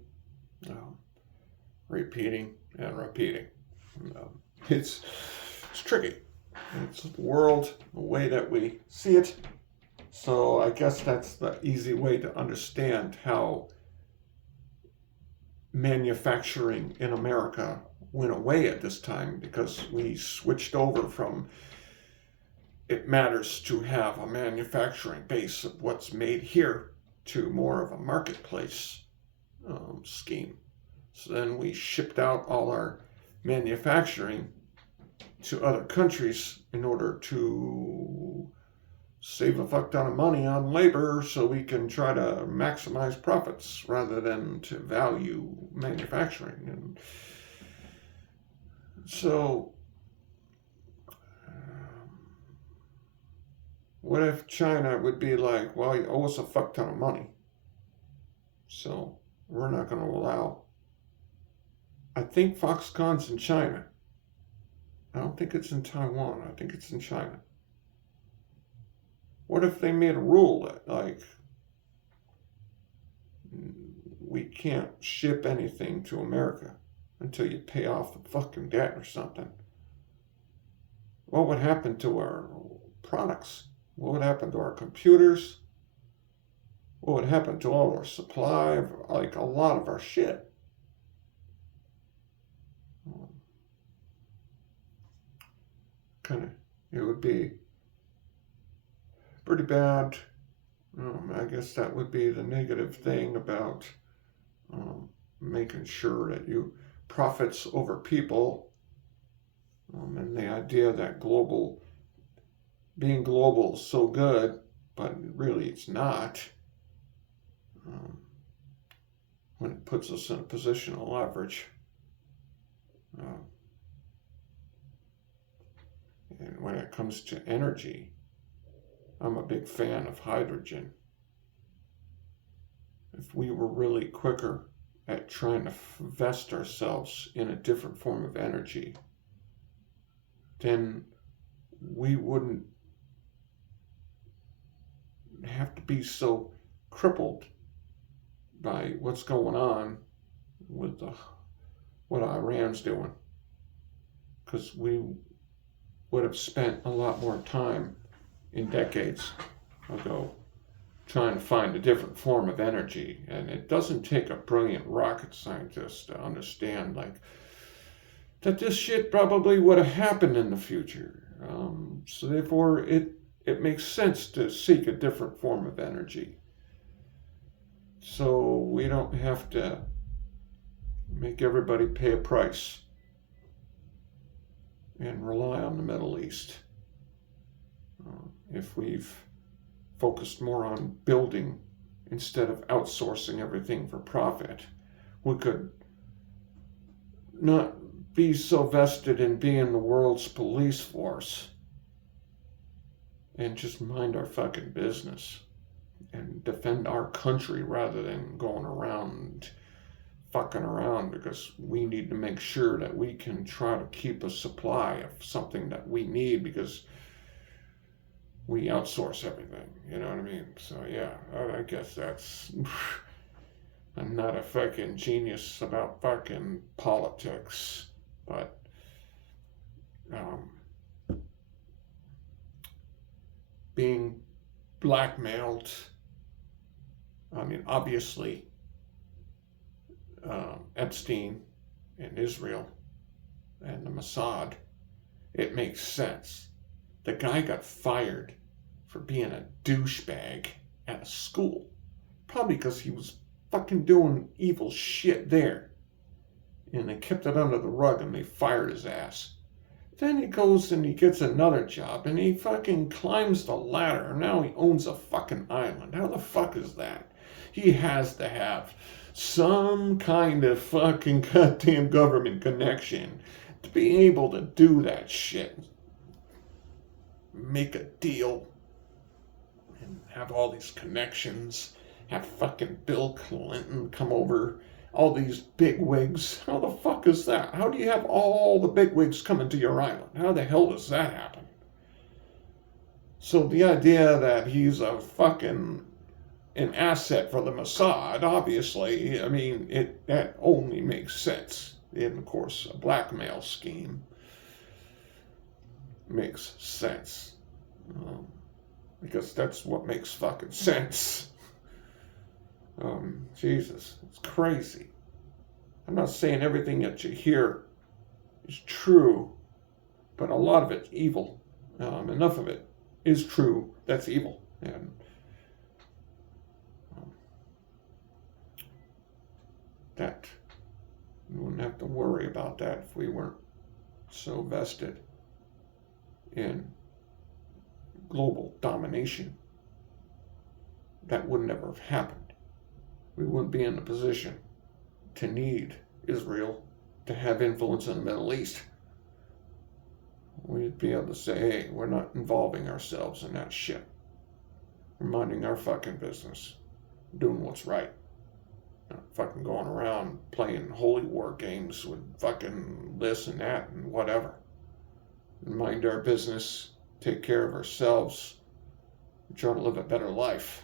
and repeating. It's tricky. It's the world, the way that we see it. So I guess that's the easy way to understand how manufacturing in America went away at this time, because we switched over from it matters to have a manufacturing base of what's made here to more of a marketplace scheme. So then we shipped out all our manufacturing to other countries in order to save a fuck ton of money on labor so we can try to maximize profits rather than to value manufacturing. And so what if China would be like, well, you owe us a fuck ton of money, so we're not going to allow. I think Foxconn's in China. I don't think it's in Taiwan. I think it's in China. What if they made a rule that, like, we can't ship anything to America until you pay off the fucking debt or something? What would happen to our products? What would happen to our computers? What would happen to all our supply, like a lot of our shit? It would be pretty bad. I guess that would be the negative thing about making sure that you profits over people, and the idea that being global is so good, but really it's not, um, when it puts us in a position of leverage. Uh, and when it comes to energy, I'm a big fan of hydrogen. If we were really quicker at trying to vest ourselves in a different form of energy, then we wouldn't have to be so crippled by what's going on with what Iran's doing, because we would have spent a lot more time in decades ago trying to find a different form of energy. And it doesn't take a brilliant rocket scientist to understand that this shit probably would have happened in the future. So therefore it makes sense to seek a different form of energy, so we don't have to make everybody pay a price and rely on the Middle East. If we've focused more on building instead of outsourcing everything for profit, we could not be so vested in being the world's police force and just mind our fucking business and defend our country rather than going around fucking around, because we need to make sure that we can try to keep a supply of something that we need, because we outsource everything, you know what I mean? So yeah, I guess that's I'm not a fucking genius about fucking politics, but being blackmailed, I mean, obviously, Epstein and Israel and the Mossad, it makes sense. The guy got fired for being a douchebag at a school, probably because he was fucking doing evil shit there. And they kept it under the rug and they fired his ass. Then he goes and he gets another job and he fucking climbs the ladder. Now he owns a fucking island. How the fuck is that? He has to have some kind of fucking goddamn government connection to be able to do that shit. Make a deal and have all these connections. Have fucking Bill Clinton come over. All these bigwigs. How the fuck is that? How do you have all the bigwigs coming to your island? How the hell does that happen? So the idea that he's a fucking an asset for the Mossad, obviously, I mean, that only makes sense. And of course, a blackmail scheme makes sense. Because that's what makes fucking sense. Jesus, it's crazy. I'm not saying everything that you hear is true, but a lot of it's evil. Enough of it is true that's evil. And that we wouldn't have to worry about that if we weren't so vested in global domination. That would never have happened. We wouldn't be in a position to need Israel to have influence in the Middle East. We'd be able to say, hey, we're not involving ourselves in that shit. We're minding our fucking business, doing what's right. Not fucking going around playing holy war games with fucking this and that and whatever. Mind our business, take care of ourselves, try to live a better life,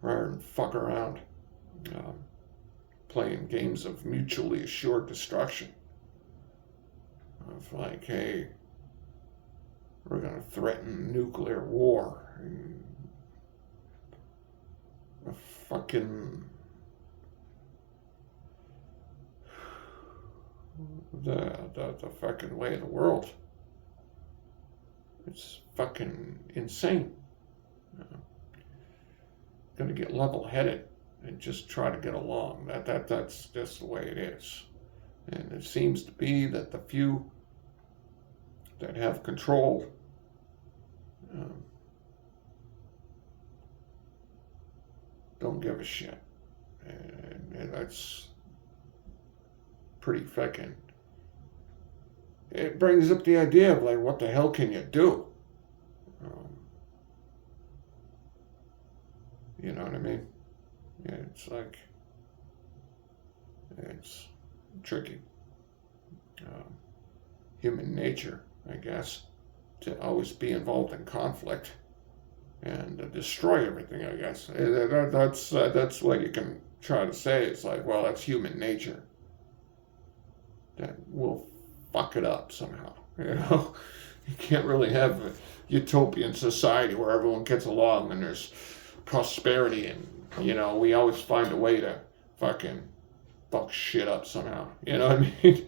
rather than fuck around playing games of mutually assured destruction. Of like, hey, we're going to threaten nuclear war. And a fucking the fucking way of the world. It's fucking insane. Gonna get level-headed and just try to get along. That's just the way it is. And it seems to be that the few that have control um, don't give a shit. And that's pretty fucking. It brings up the idea of like, what the hell can you do? Um, you know what I mean? Yeah, it's like, it's tricky. Um, Human nature, I guess, to always be involved in conflict and destroy everything. I guess that's what you can try to say. It's like, well, that's human nature. That will fuck it up somehow. You know, you can't really have a utopian society where everyone gets along and there's prosperity and we always find a way to fucking fuck shit up somehow. You know what I mean?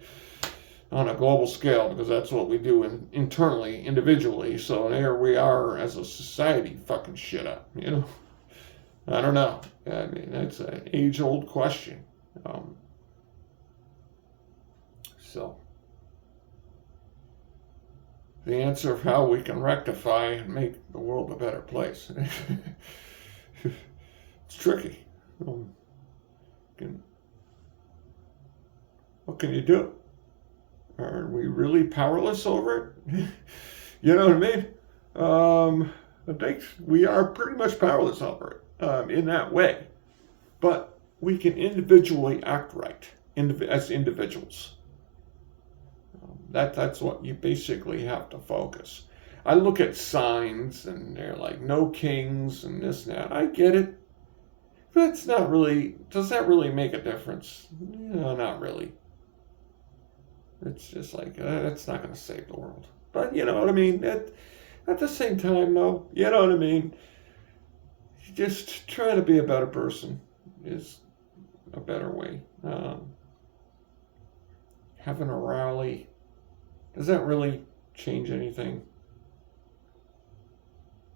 On a global scale, because that's what we do internally, individually. So there we are as a society fucking shit up. I don't know. I mean, that's an age-old question. So the answer of how we can rectify and make the world a better place. It's tricky. What can you do? Are we really powerless over it? You know what I mean? I think we are pretty much powerless over it in that way. But we can individually act right as individuals. That's what you basically have to focus. I look at signs and they're like no kings and this and that. I get it. That's not really, does that really make a difference? Not really. It's just like, that's not going to save the world. But you know what I mean? At the same time, though, you know what I mean? Just try to be a better person is a better way. Having a rally, does that really change anything?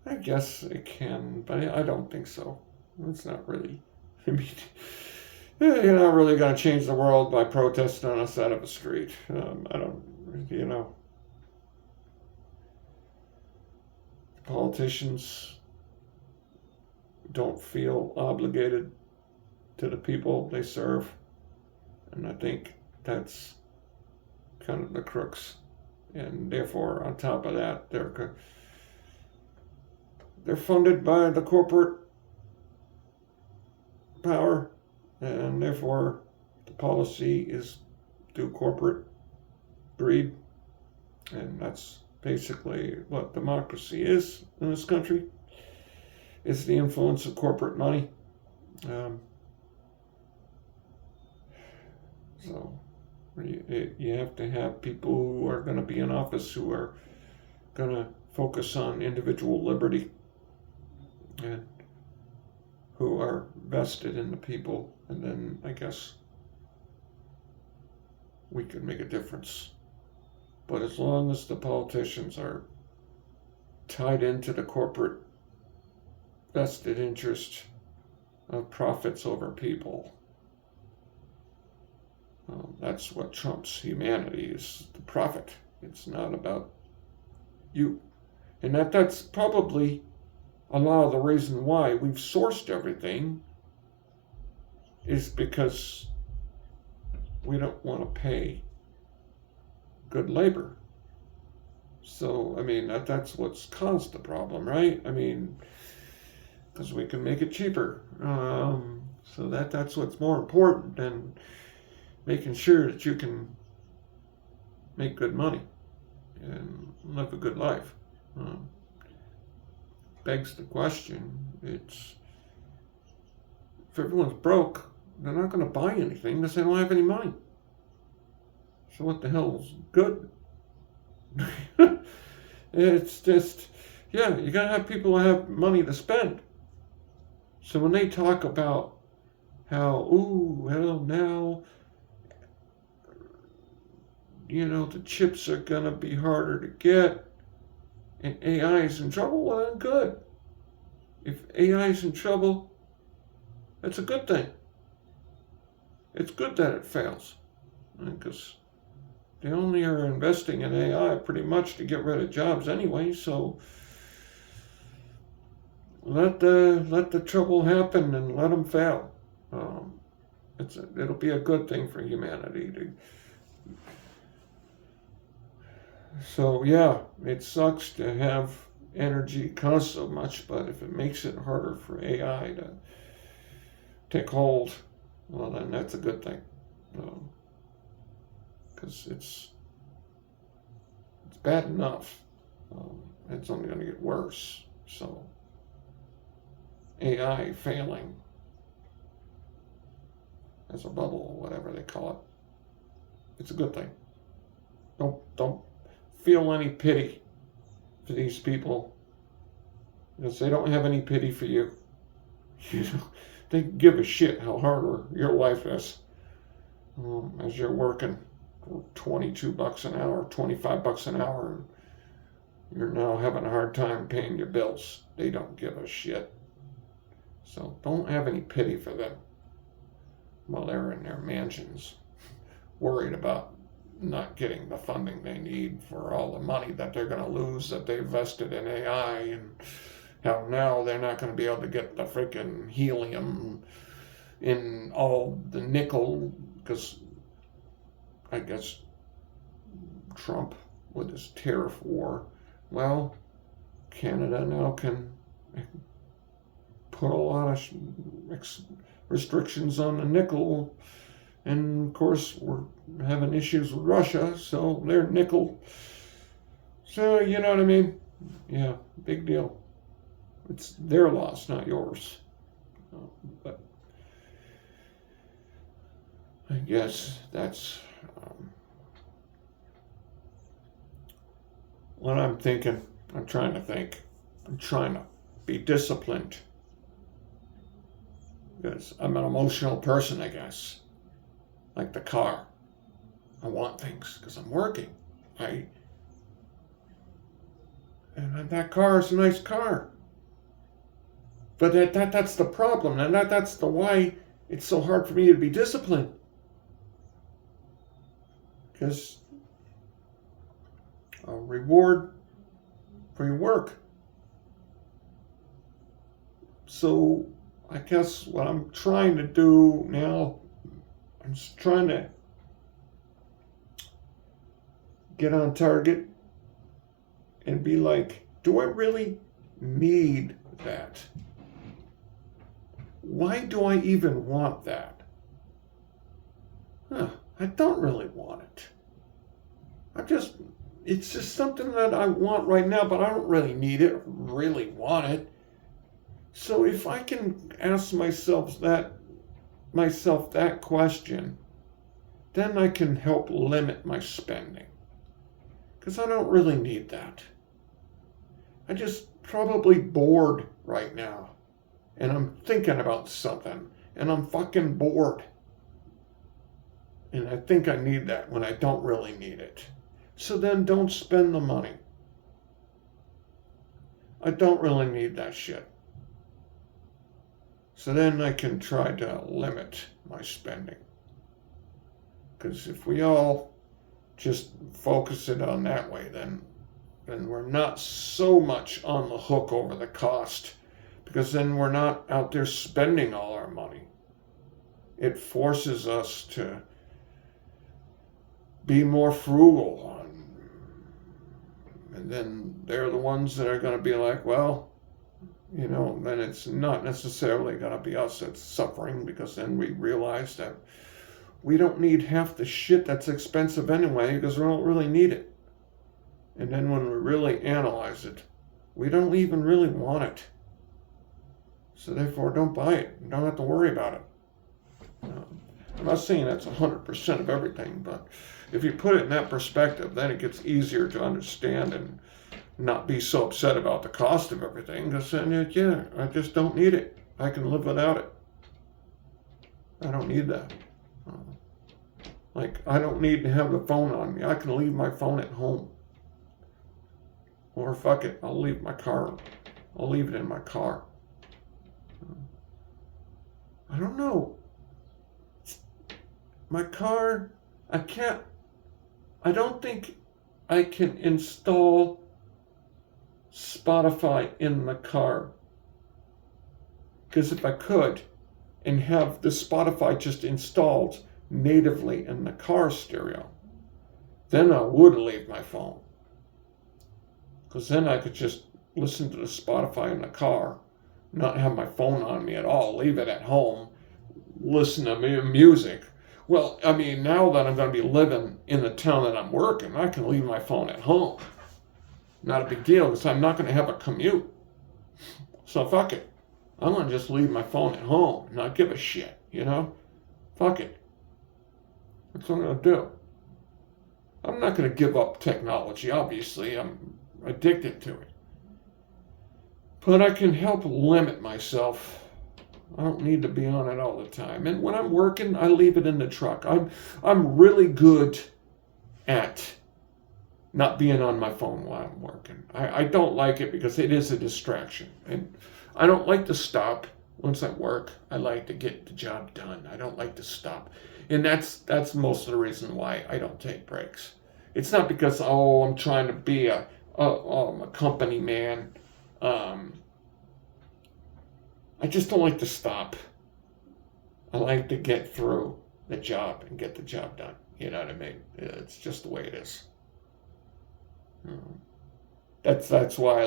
I guess it can, but I don't think so. It's not really. I mean, you're not really going to change the world by protesting on the side of a street. I don't. Politicians don't feel obligated to the people they serve. And I think that's kind of the crux. And therefore, on top of that, they're funded by the corporate power, and therefore the policy is through corporate greed. And that's basically what democracy is in this country. It's the influence of corporate money. So you have to have people who are going to be in office who are going to focus on individual liberty and who are vested in the people, and then I guess we can make a difference. But as long as the politicians are tied into the corporate vested interest of profits over people, that's what trumps humanity, is the profit. It's not about you. And that's probably a lot of the reason why we've sourced everything, is because we don't want to pay good labor. So, I mean, that's what's caused the problem, right? I mean, because we can make it cheaper. So that's what's more important than making sure that you can make good money and live a good life. Begs the question, if everyone's broke, they're not going to buy anything because they don't have any money. So what the hell is good? It's just, yeah, you got to have people who have money to spend. So when they talk about how, now, the chips are going to be harder to get and AI is in trouble, well, then good. If AI is in trouble, that's a good thing. It's good that it fails. because they only are investing in AI pretty much to get rid of jobs anyway. So let the trouble happen and let them fail. Um, it'll be a good thing for humanity. So yeah, it sucks to have energy cost so much, but if it makes it harder for AI to take hold, well then that's a good thing. Because it's bad enough. It's only going to get worse. So AI failing as a bubble, whatever they call it, it's a good thing. Don't feel any pity for these people, because they don't have any pity for you. You know, they give a shit how hard your life is as you're working for $22 an hour, $25 an hour, and you're now having a hard time paying your bills. They don't give a shit. So don't have any pity for them while they're in their mansions, worried about not getting the funding they need for all the money that they're going to lose that they've invested in AI, and how now they're not going to be able to get the freaking helium in all the nickel, because I guess Trump with his tariff war, well, Canada now can put a lot of restrictions on the nickel, and of course we're having issues with Russia, so they're nickel. So you know what I mean? Yeah, big deal. It's their loss, not yours. But I guess that's what I'm thinking. I'm trying to think. I'm trying to be disciplined, because I'm an emotional person, I guess. Like the car. I want things because I'm working. And that car is a nice car. But that's the problem, and that's the why it's so hard for me to be disciplined. Because a reward for your work. So I guess what I'm trying to do now, I'm just trying to get on target and be like, do I really need that? Why do I even want that? I don't really want it. It's just something that I want right now, but I don't really need it, really want it. So if I can ask myself that question, then I can help limit my spending. Because I don't really need that. I'm just probably bored right now. And I'm thinking about something. And I'm fucking bored. And I think I need that when I don't really need it. So then don't spend the money. I don't really need that shit. So then I can try to limit my spending. Because if we all just focus it on that way, then we're not so much on the hook over the cost, because then we're not out there spending all our money. It forces us to be more frugal, and then they're the ones that are going to be like, well, then it's not necessarily going to be us that's suffering, because then we realize that we don't need half the shit that's expensive anyway, because we don't really need it. And then when we really analyze it, we don't even really want it. So therefore, don't buy it. You don't have to worry about it. I'm not saying that's 100% of everything, but if you put it in that perspective, then it gets easier to understand and not be so upset about the cost of everything, because then, yeah, I just don't need it. I can live without it. I don't need that. Like, I don't need to have the phone on me. I can leave my phone at home. Or fuck it, I'll leave it in my car. I don't know. My car I don't think I can install Spotify in the car. Because if I could, and have the Spotify just installed natively in the car stereo, then I would leave my phone. Because then I could just listen to the Spotify in the car, not have my phone on me at all, leave it at home, listen to music. Well, I mean, now that I'm going to be living in the town that I'm working, I can leave my phone at home. Not a big deal because I'm not going to have a commute. So fuck it. I'm going to just leave my phone at home and not give a shit, you know? Fuck it. That's what I'm going to do. I'm not going to give up technology, obviously. I'm addicted to it. But I can help limit myself. I don't need to be on it all the time. And when I'm working, I leave it in the truck. I'm really good at not being on my phone while I'm working. I don't like it because it is a distraction. And I don't like to stop once I work. I like to get the job done. I don't like to stop. And that's most of the reason why I don't take breaks. It's not because, I'm trying to be a company man. I just don't like to stop. I like to get through the job and get the job done. You know what I mean? It's just the way it is. That's why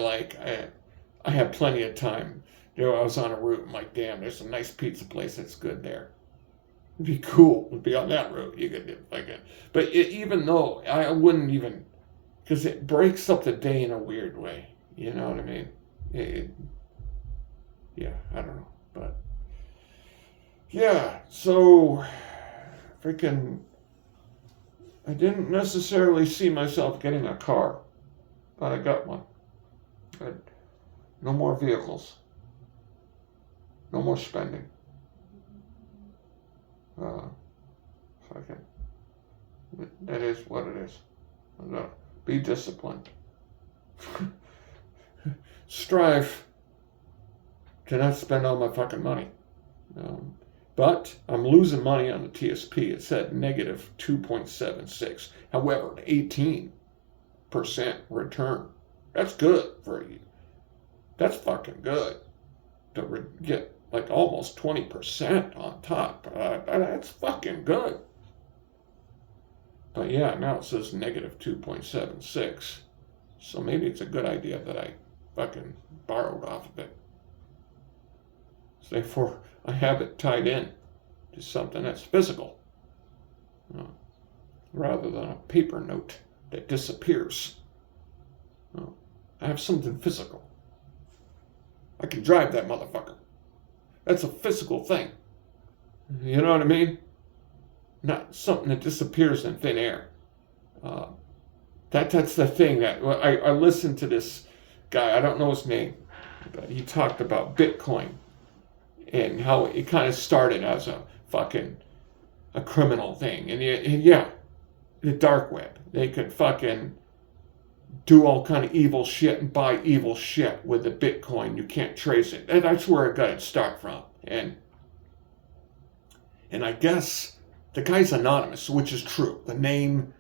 I have plenty of time. I was on a route. I'm like, damn, there's a nice pizza place that's good there. It'd be cool to be on that route. You could do like it. But even though I wouldn't even, because it breaks up the day in a weird way. You know what I mean? Yeah, I don't know. But yeah, so freaking, I didn't necessarily see myself getting a car, but I got one. But no more vehicles. No more spending. Fucking, that is what it is. Be disciplined. Strive to not spend all my fucking money. But I'm losing money on the TSP. It said negative 2.76. However, 18% return. That's good for you. That's fucking good to get like almost 20% on top. That's fucking good. But yeah, now it says negative 2.76. So maybe it's a good idea that I fucking borrowed off of it. So therefore, I have it tied in to something that's physical, rather than a paper note that disappears. I have something physical. I can drive that motherfucker. That's a physical thing. You know what I mean? Not something that disappears in thin air. That's the thing that I listened to this guy. I don't know his name, but he talked about Bitcoin and how it kind of started as a criminal thing. And yeah, the dark web. They could fucking do all kind of evil shit and buy evil shit with the Bitcoin. You can't trace it. And that's where it got its start from. And I guess the guy's anonymous, which is true. The name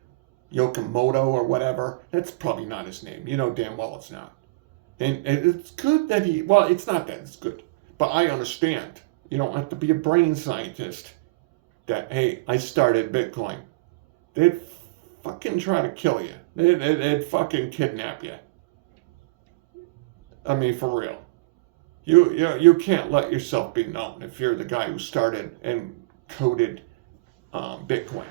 Yokomoto or whatever, that's probably not his name. You know damn well it's not. And it's good that it's not that it's good, but I understand. You don't have to be a brain scientist that, hey, I started Bitcoin. They'd fucking try to kill you. They'd fucking kidnap you. I mean, for real. You can't let yourself be known if you're the guy who started and coded Bitcoin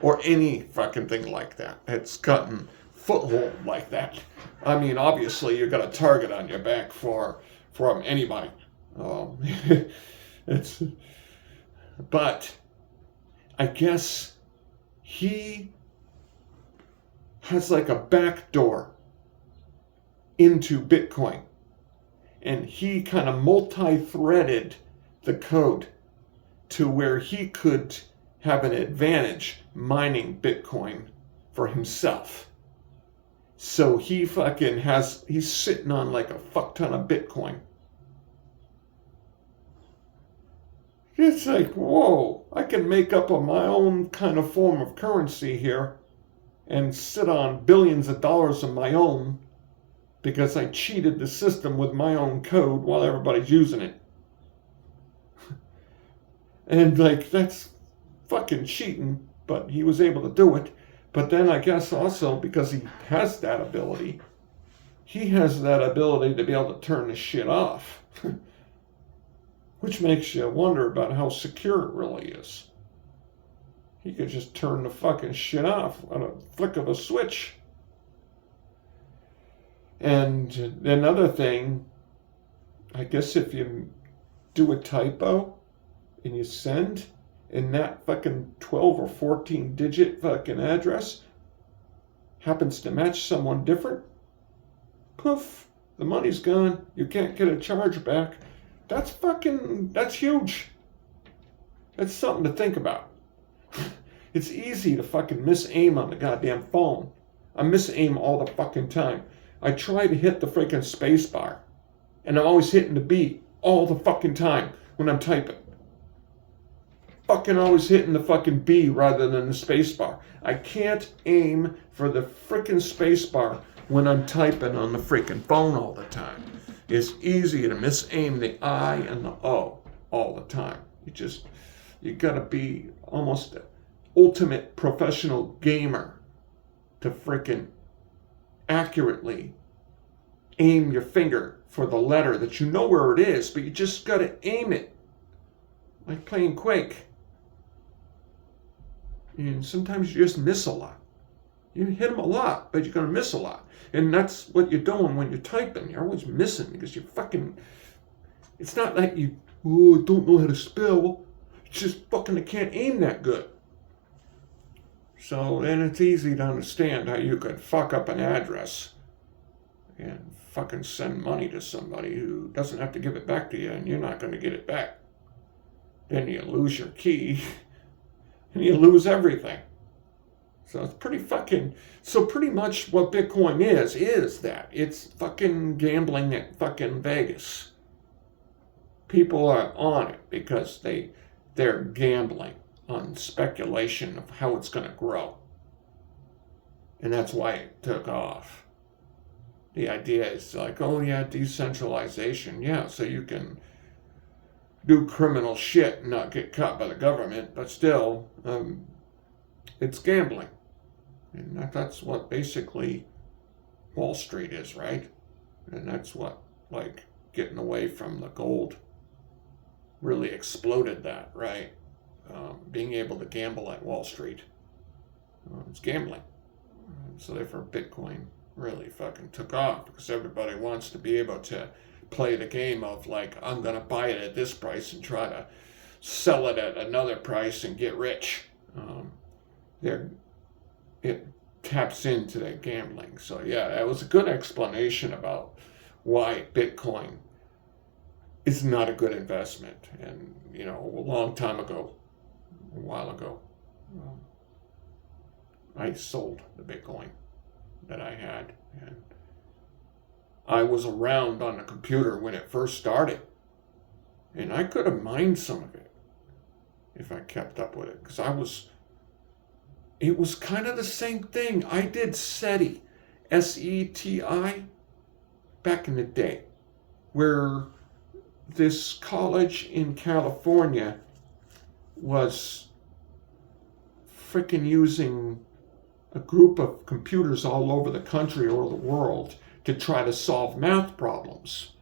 or any fucking thing like that. It's gotten foothold like that. I mean, obviously you got a target on your back from anybody. But I guess he has like a back door into Bitcoin, and he kind of multi-threaded the code to where he could have an advantage mining Bitcoin for himself. So he's sitting on like a fuck ton of Bitcoin. It's like, whoa, I can make up my own kind of form of currency here and sit on billions of dollars of my own because I cheated the system with my own code while everybody's using it. And like, that's fucking cheating, but he was able to do it. But then I guess also because he has that ability, he has that ability to be able to turn the shit off. Which makes you wonder about how secure it really is. He could just turn the fucking shit off on a flick of a switch. And another thing, I guess if you do a typo and you send, and that fucking 12 or 14 digit fucking address happens to match someone different, poof, the money's gone. You can't get a charge back. That's huge. That's something to think about. It's easy to fucking miss aim on the goddamn phone. I miss aim all the fucking time. I try to hit the freaking space bar, and I'm always hitting the B all the fucking time when I'm typing. Fucking always hitting the fucking B rather than the space bar. I can't aim for the freaking space bar when I'm typing on the freaking phone all the time. It's easy to misaim the I and the O all the time. You gotta be almost the ultimate professional gamer to freaking accurately aim your finger for the letter that you know where it is, but you just gotta aim it. Like playing Quake. And sometimes you just miss a lot. You hit them a lot, but you're gonna miss a lot. And that's what you're doing when you're typing. You're always missing because you're fucking... It's not like you, oh, I don't know how to spell. It's just fucking I can't aim that good. So then it's easy to understand how you could fuck up an address and fucking send money to somebody who doesn't have to give it back to you, and you're not going to get it back. Then you lose your key and you lose everything. So it's pretty fucking... So pretty much what Bitcoin is that. It's fucking gambling at fucking Vegas. People are on it because they're gambling on speculation of how it's going to grow. And that's why it took off. The idea is like, oh yeah, decentralization. Yeah, so you can do criminal shit and not get caught by the government, but still, it's gambling. And that's what basically Wall Street is, right? And that's what, like, getting away from the gold really exploded that, right? Being able to gamble at Wall Street. It's gambling. So therefore Bitcoin really fucking took off because everybody wants to be able to play the game of like, I'm going to buy it at this price and try to sell it at another price and get rich. It taps into that gambling. So yeah, that was a good explanation about why Bitcoin is not a good investment. And, you know, a while ago, I sold the Bitcoin that I had. And I was around on the computer when it first started. And I could have mined some of it if I kept up with it. Because it was kind of the same thing. I did SETI, S-E-T-I, back in the day, where this college in California was freaking using a group of computers all over the country or the world to try to solve math problems,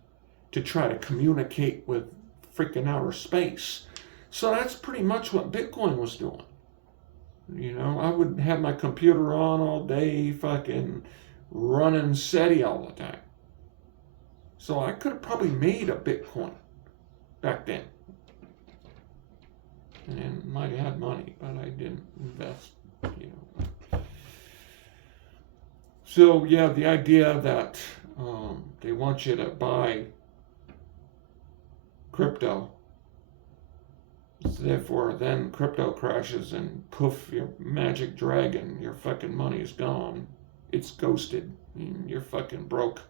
to try to communicate with freaking outer space. So that's pretty much what Bitcoin was doing. You know, I would have my computer on all day, fucking running SETI all the time. So I could have probably made a Bitcoin back then. And might have had money, but I didn't invest, you know. So yeah, the idea that they want you to buy crypto, so therefore then crypto crashes and poof, your magic dragon, your fucking money is gone. It's ghosted. You're fucking broke.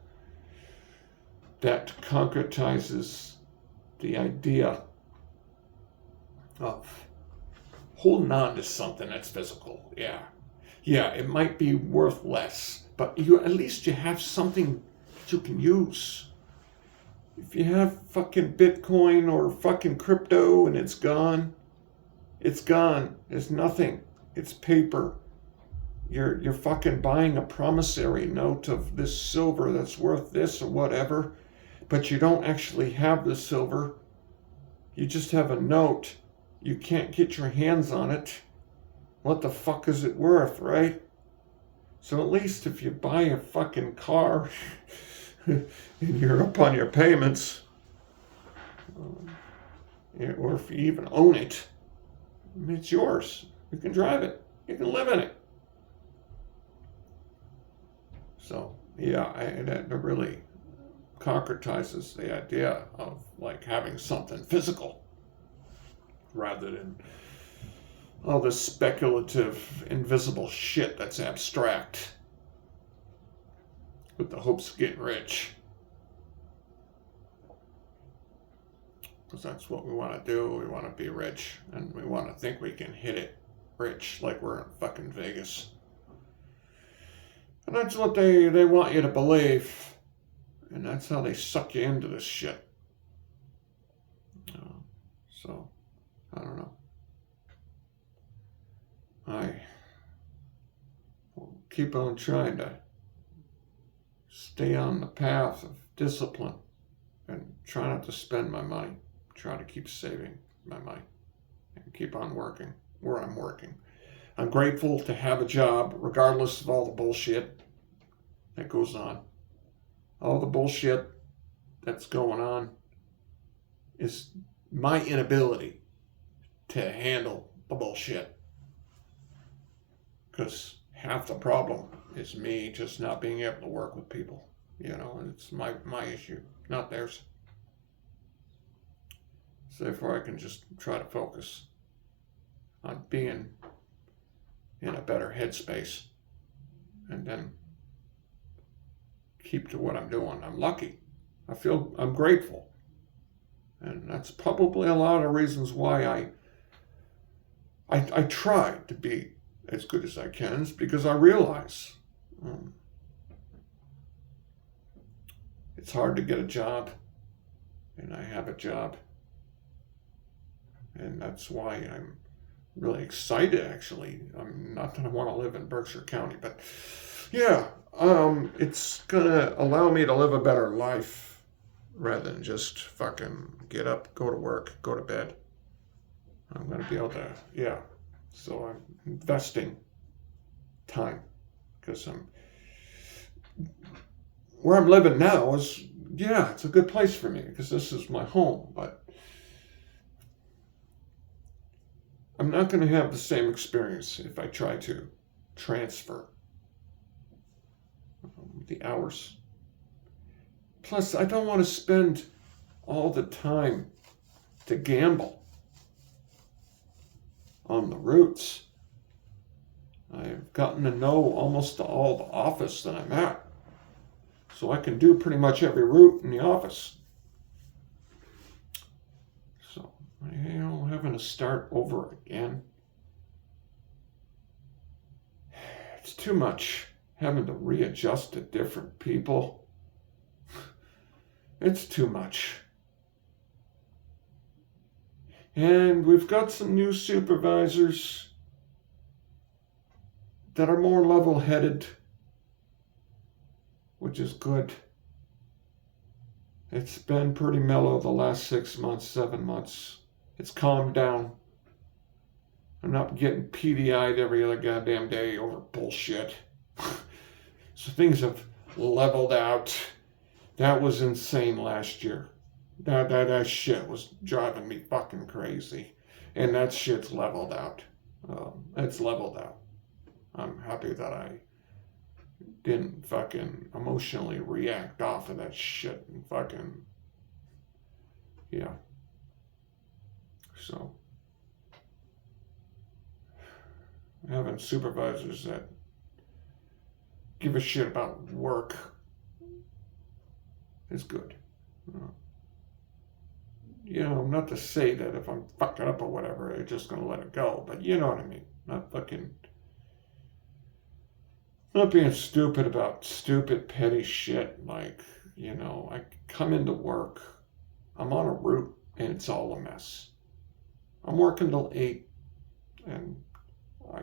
That concretizes the idea of holding on to something that's physical. Yeah. Yeah, it might be worth less, but at least you have something that you can use. If you have fucking Bitcoin or fucking crypto and it's gone, it's gone. There's nothing. It's paper. You're fucking buying a promissory note of this silver that's worth this or whatever, but you don't actually have the silver. You just have a note. You can't get your hands on it. What the fuck is it worth, right? So at least if you buy a fucking car and you're up on your payments, or if you even own it, it's yours. You can drive it. You can live in it. So, yeah, that really concretizes the idea of like having something physical rather than all this speculative, invisible shit that's abstract with the hopes of getting rich. Because that's what we want to do. We want to be rich, and we want to think we can hit it rich like we're in fucking Vegas. And that's what they want you to believe. And that's how they suck you into this shit. So, I don't know. I will keep on trying to stay on the path of discipline and try not to spend my money. Try to keep saving my money and keep on working where I'm working. I'm grateful to have a job, regardless of all the bullshit that goes on. All the bullshit that's going on is my inability to handle the bullshit. Because half the problem is me just not being able to work with people. It's my issue, not theirs. So therefore I can just try to focus on being in a better headspace and then keep to what I'm doing. I'm lucky. I'm grateful. And that's probably a lot of reasons why I try to be as good as I can, is because I realize it's hard to get a job, and I have a job. And that's why I'm really excited, actually. Not that I want to live in Berkshire County, but yeah, it's going to allow me to live a better life rather than just fucking get up, go to work, go to bed. I'm going to be able to, yeah. So I'm investing time because where I'm living now is, yeah, it's a good place for me because this is my home, but I'm not going to have the same experience if I try to transfer the hours. Plus, I don't want to spend all the time to gamble on the routes. I've gotten to know almost all the office that I'm at, so I can do pretty much every route in the office. So, having to start over again, it's too much. Having to readjust to different people, it's too much. And we've got some new supervisors that are more level-headed, which is good. It's been pretty mellow the last 6 months, 7 months. It's calmed down. I'm not getting PDI'd every other goddamn day over bullshit. So things have leveled out. That was insane last year. That shit was driving me fucking crazy. And that shit's leveled out. It's leveled out. I'm happy that I didn't fucking emotionally react off of that shit and fucking, yeah. So, having supervisors that give a shit about work is good. not to say that if I'm fucking up or whatever, they're just gonna let it go, but you know what I mean. Not being stupid about stupid petty shit like, I come into work, I'm on a route, and it's all a mess. I'm working till 8, and I,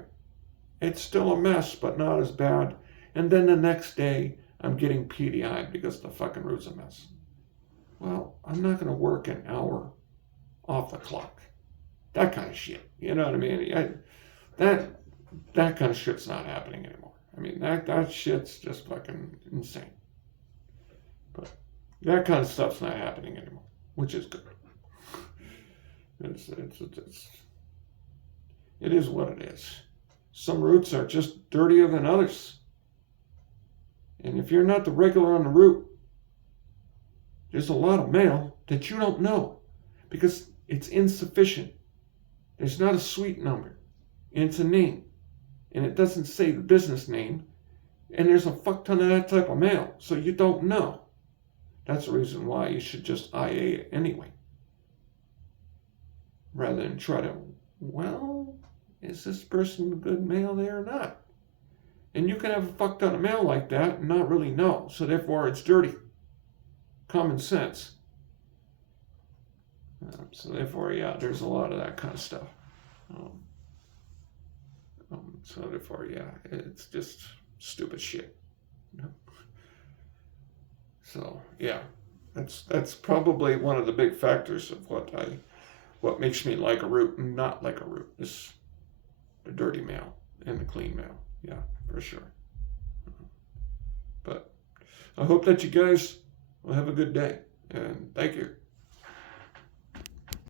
it's still a mess, but not as bad. And then the next day, I'm getting PDI because the fucking route's a mess. Well, I'm not going to work an hour off the clock. That kind of shit. You know what I mean? That kind of shit's not happening anymore. I mean, that shit's just fucking insane. But that kind of stuff's not happening anymore, which is good. It is what it is. Some routes are just dirtier than others. And if you're not the regular on the route, there's a lot of mail that you don't know because it's insufficient. There's not a suite number. And it's a name. And it doesn't say the business name. And there's a fuck ton of that type of mail. So you don't know. That's the reason why you should just IA it anyway. Rather than try to, well, is this person a good mail there or not? And you can have a fuck ton of mail like that and not really know. So therefore it's dirty. Common sense. So therefore, yeah, there's a lot of that kind of stuff. So therefore, yeah, it's just stupid shit. So yeah, that's probably one of the big factors of what makes me like a route and not like a route is the dirty mail and the clean mail. Yeah, for sure. But I hope that you guys will have a good day, and thank you.